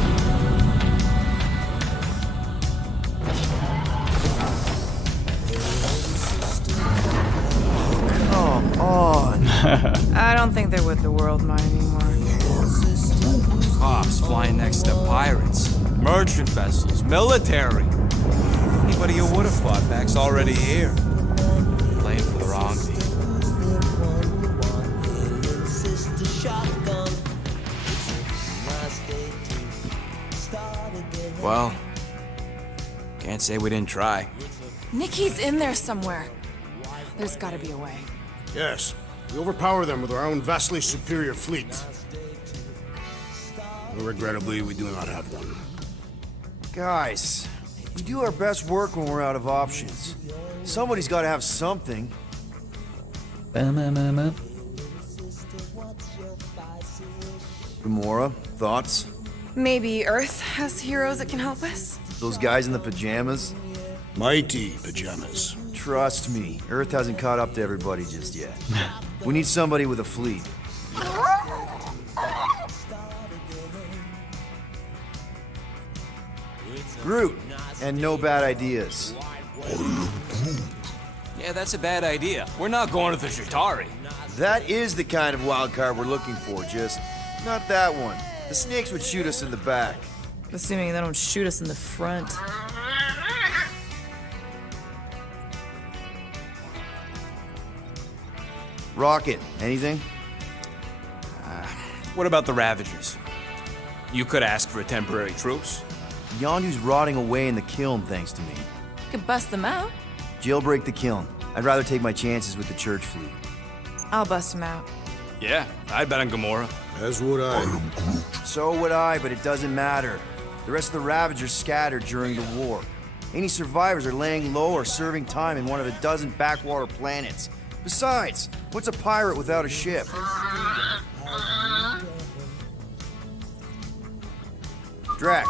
Come on. I don't think they're with the world mine anymore. Cops flying next to pirates, merchant vessels, military. Anybody who would have fought back's already here. Playing for the wrong team. Well, can't say we didn't try. Nikki's in there somewhere. There's gotta be a way. Yes, we overpower them with our own vastly superior fleet. Regrettably, we do not have one. Guys, we do our best work when we're out of options. Somebody's got to have something. Gamora, thoughts? Maybe Earth has heroes that can help us? Those guys in the pajamas? Mighty pajamas. Trust me, Earth hasn't caught up to everybody just yet. We need somebody with a fleet. Groot, and no bad ideas. Yeah, that's a bad idea. We're not going to the Chitauri. That is the kind of wild card we're looking for, just not that one. The snakes would shoot us in the back. Assuming they don't shoot us in the front. Rocket, anything? What about the Ravagers? You could ask for a temporary truce. Yondu's rotting away in the kiln thanks to me. Could bust them out. Jailbreak the kiln. I'd rather take my chances with the church fleet. I'll bust them out. Yeah, I'd bet on Gamora. As would I. So would I, but it doesn't matter. The rest of the Ravagers scattered during the war. Any survivors are laying low or serving time in one of a dozen backwater planets. Besides, what's a pirate without a ship? Drax.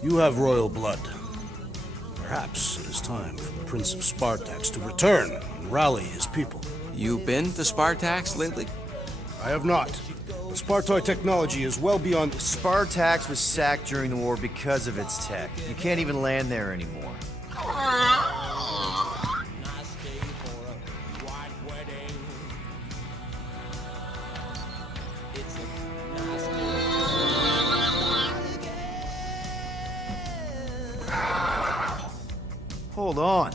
You have royal blood. Perhaps it is time for the Prince of Spartax to return and rally his people. You been to Spartax lately? I have not. The Spartoid technology is well beyond... Spartax was sacked during the war because of its tech. You can't even land there anymore. Hold on.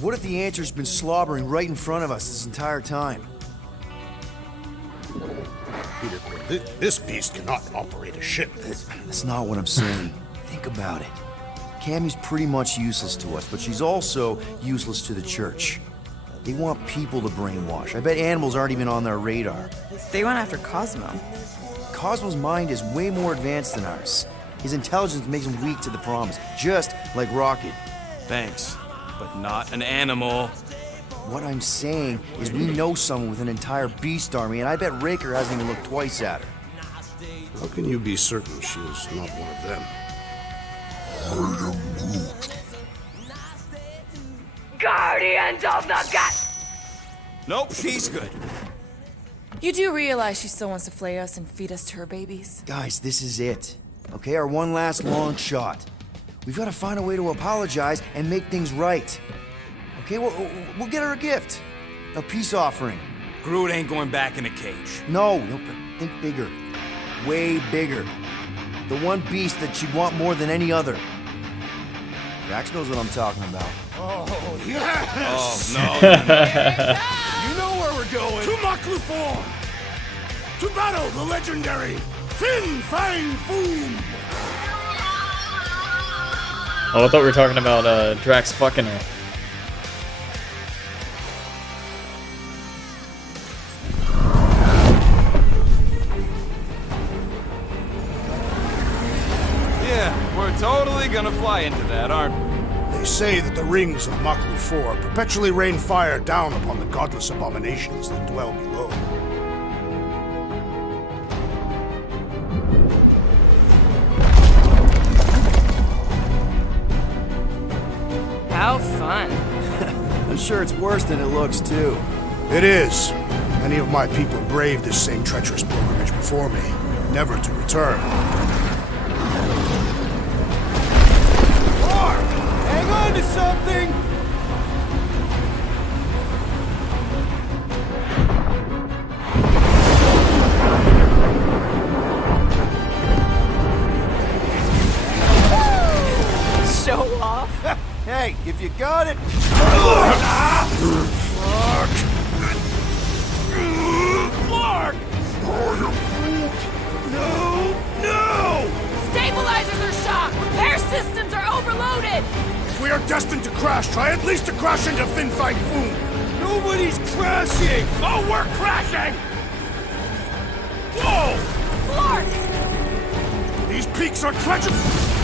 What if the answer's been slobbering right in front of us this entire time? Peter Quill, this beast cannot operate a ship. That's not what I'm saying. Think about it. Cammy's pretty much useless to us, but she's also useless to the church. They want people to brainwash. I bet animals aren't even on their radar. They went after Cosmo. Cosmo's mind is way more advanced than ours. His intelligence makes him weak to the promise, just like Rocket. Thanks, but not an animal. What I'm saying is we know someone with an entire beast army, and I bet Raker hasn't even looked twice at her. How can you be certain she is not one of them? Guardians of the Gut! Nope, she's good. You do realize she still wants to flay us and feed us to her babies? Guys, this is it. Okay, our one last long shot. We've got to find a way to apologize and make things right. Okay, we'll get her a gift. A peace offering. Groot ain't going back in a cage. No, but think bigger. Way bigger. The one beast that she'd want more than any other. Drax knows what I'm talking about. Oh, yes! Oh, no. You know where we're going. To Maklu 4! To battle the legendary Fin Fang Foom! Oh, I thought we were talking about Drax fucking her. Yeah, we're totally gonna fly into that, aren't we? They say that the rings of Maklu 4 perpetually rain fire down upon the godless abominations that dwell below. How fun. I'm sure it's worse than it looks, too. It is. Many of my people braved this same treacherous pilgrimage before me, never to return. Hang on to something! Show off. Hey, if you got it... Clark! No! Stabilizers are shot! Repair systems are overloaded! If we are destined to crash, try at least to crash into Fin Fang Foom! Nobody's crashing! Oh, we're crashing! Whoa! Clark! These peaks are treacherous!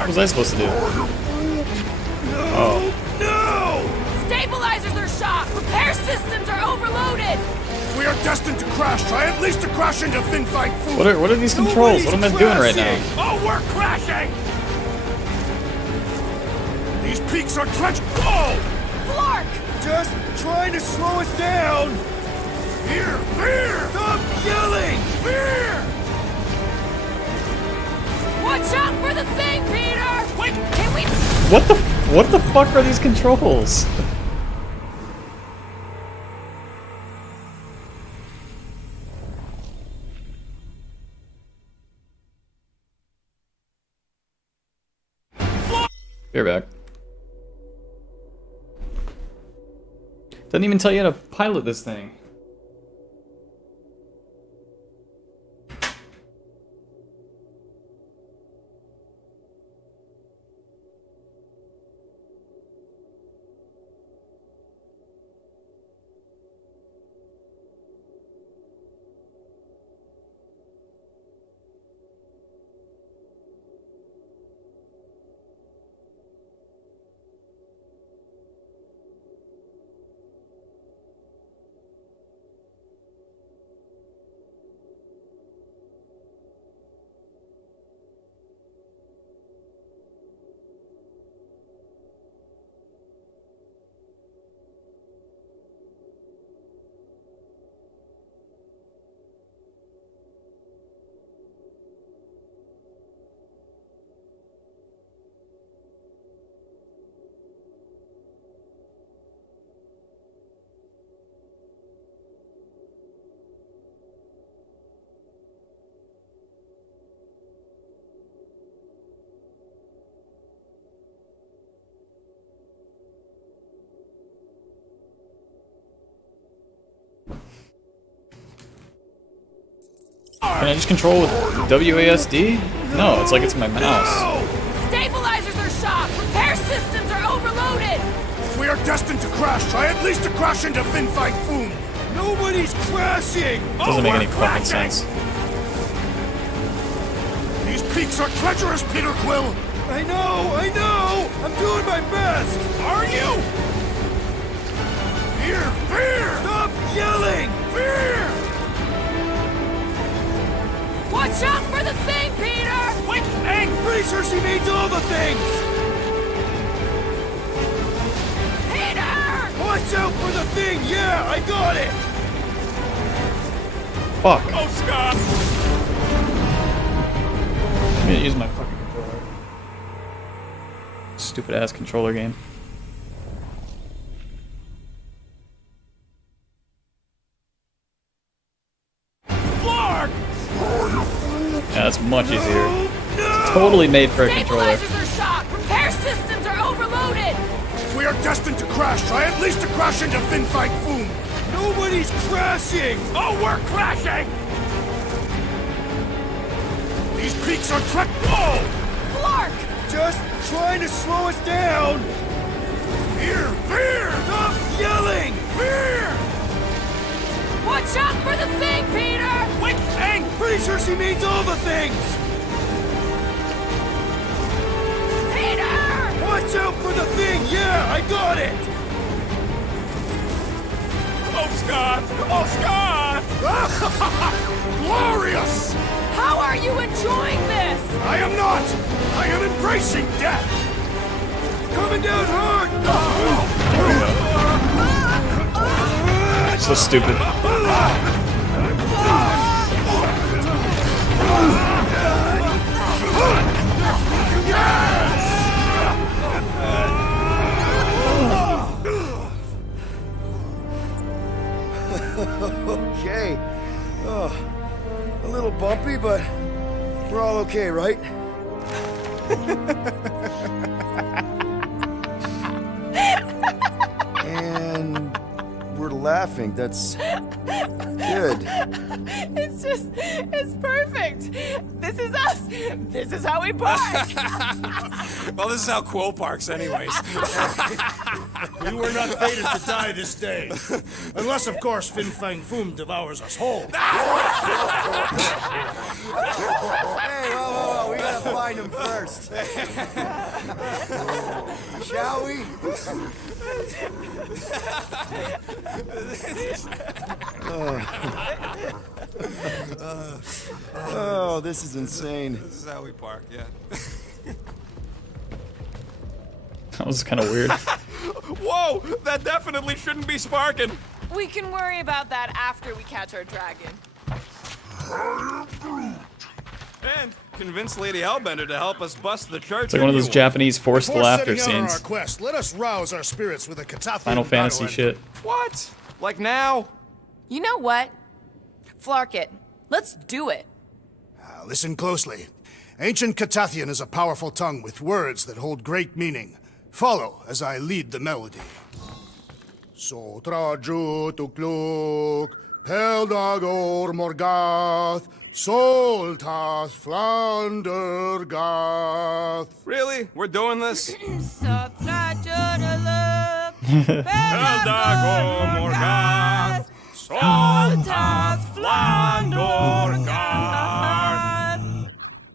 What was I supposed to do? Oh. No! Stabilizers are shot! Repair systems are overloaded! If we are destined to crash, try at least to crash into Fin Fang Foom! What are these controls? What am I doing right now? Oh, we're crashing! These peaks are treacherous! Whoa! Clark! Just trying to slow us down! Fear! Fear! Stop yelling! Fear! Watch out for the thing, Peter! Wait! Can we... What the fuck are these controls? You're back. Doesn't even tell you how to pilot this thing. Can I just control with WASD? No, it's like it's my mouse. Stabilizers are shot! Repair systems are overloaded! If we are destined to crash, try at least to crash into Fin Fang Foom. Nobody's crashing! Doesn't make any fucking sense. These peaks are treacherous, Peter Quill. I know! I'm doing my best! Are you? Fear! Stop yelling! Fear! Watch out for the thing, Peter! Wait, I'm pretty sure she means all the things! Peter! Watch out for the thing! Yeah, I got it! Fuck. Oh, Scott! I'm gonna use my fucking controller. Stupid ass controller game. Flark! Yeah, that's much easier. It's totally made for a controller. Stabilizers are shot! Repair systems are overloaded! If we are destined to crash, try at least to crash into Fin Fang Foom. Nobody's crashing! Oh, we're crashing! These peaks are Whoa! Flark! Just trying to slow us down! Fear! Stop yelling! Fear! Watch out for the thing, Peter! Which thing? Pretty sure she means all the things! Peter! Watch out for the thing! Yeah, I got it! Oh, Scott! Oh, Scott! Glorious! How are you enjoying this? I am not! I am embracing death! Coming down hard! So stupid. Okay. Oh, a little bumpy, but we're all okay, right? And we're laughing. That's good. It's perfect. This is us. This is how we park. Well, this is how Quill parks, anyways. We were not fated to die this day. Unless, of course, Fin Fang Foom devours us whole. Hey, whoa, we gotta find him first. Shall we? Oh, this is insane. This is how we park, yeah. That was kind of weird. Whoa! That definitely shouldn't be sparking! We can worry about that after we catch our dragon. And convince Lady Hellbender to help us bust the church. It's like one of those Japanese forced Before laughter setting out on our scenes. quest, let us rouse our spirits with a Catathian Final Fantasy battle shit. What? Like now? You know what? Flark it. Let's do it. Listen closely. Ancient Catathian is a powerful tongue with words that hold great meaning. Follow as I lead the melody. Sotra jutukluk, peldagor morgath, soltas flandergath. Really? We're doing this?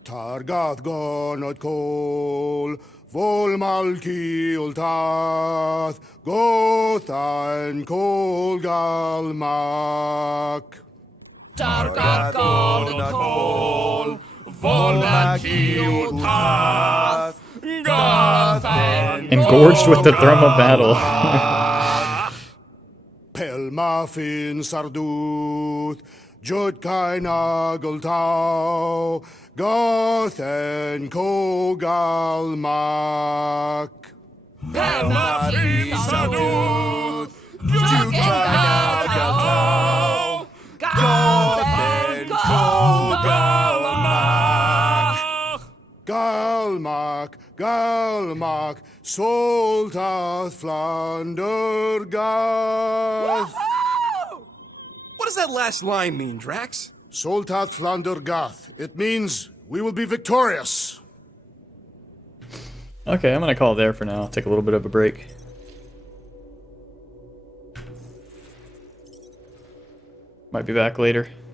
Targath gonot kol, vol malki ultath, gothan kol galmak. Targat Golden Volmakiutath, Gothan. Engorged with the thrum of battle. Pelmafin sarduth, Judkai nageltau, Gothen kogalmak. Pelmafi Saduth, Jukanagao, Gothen Kogalmak. Galmak, Galmak, Soltath Flandergath. What does that last line mean, Drax? Soltat Flander Gath. It means we will be victorious. Okay, I'm gonna call it there for now. Take a little bit of a break. Might be back later.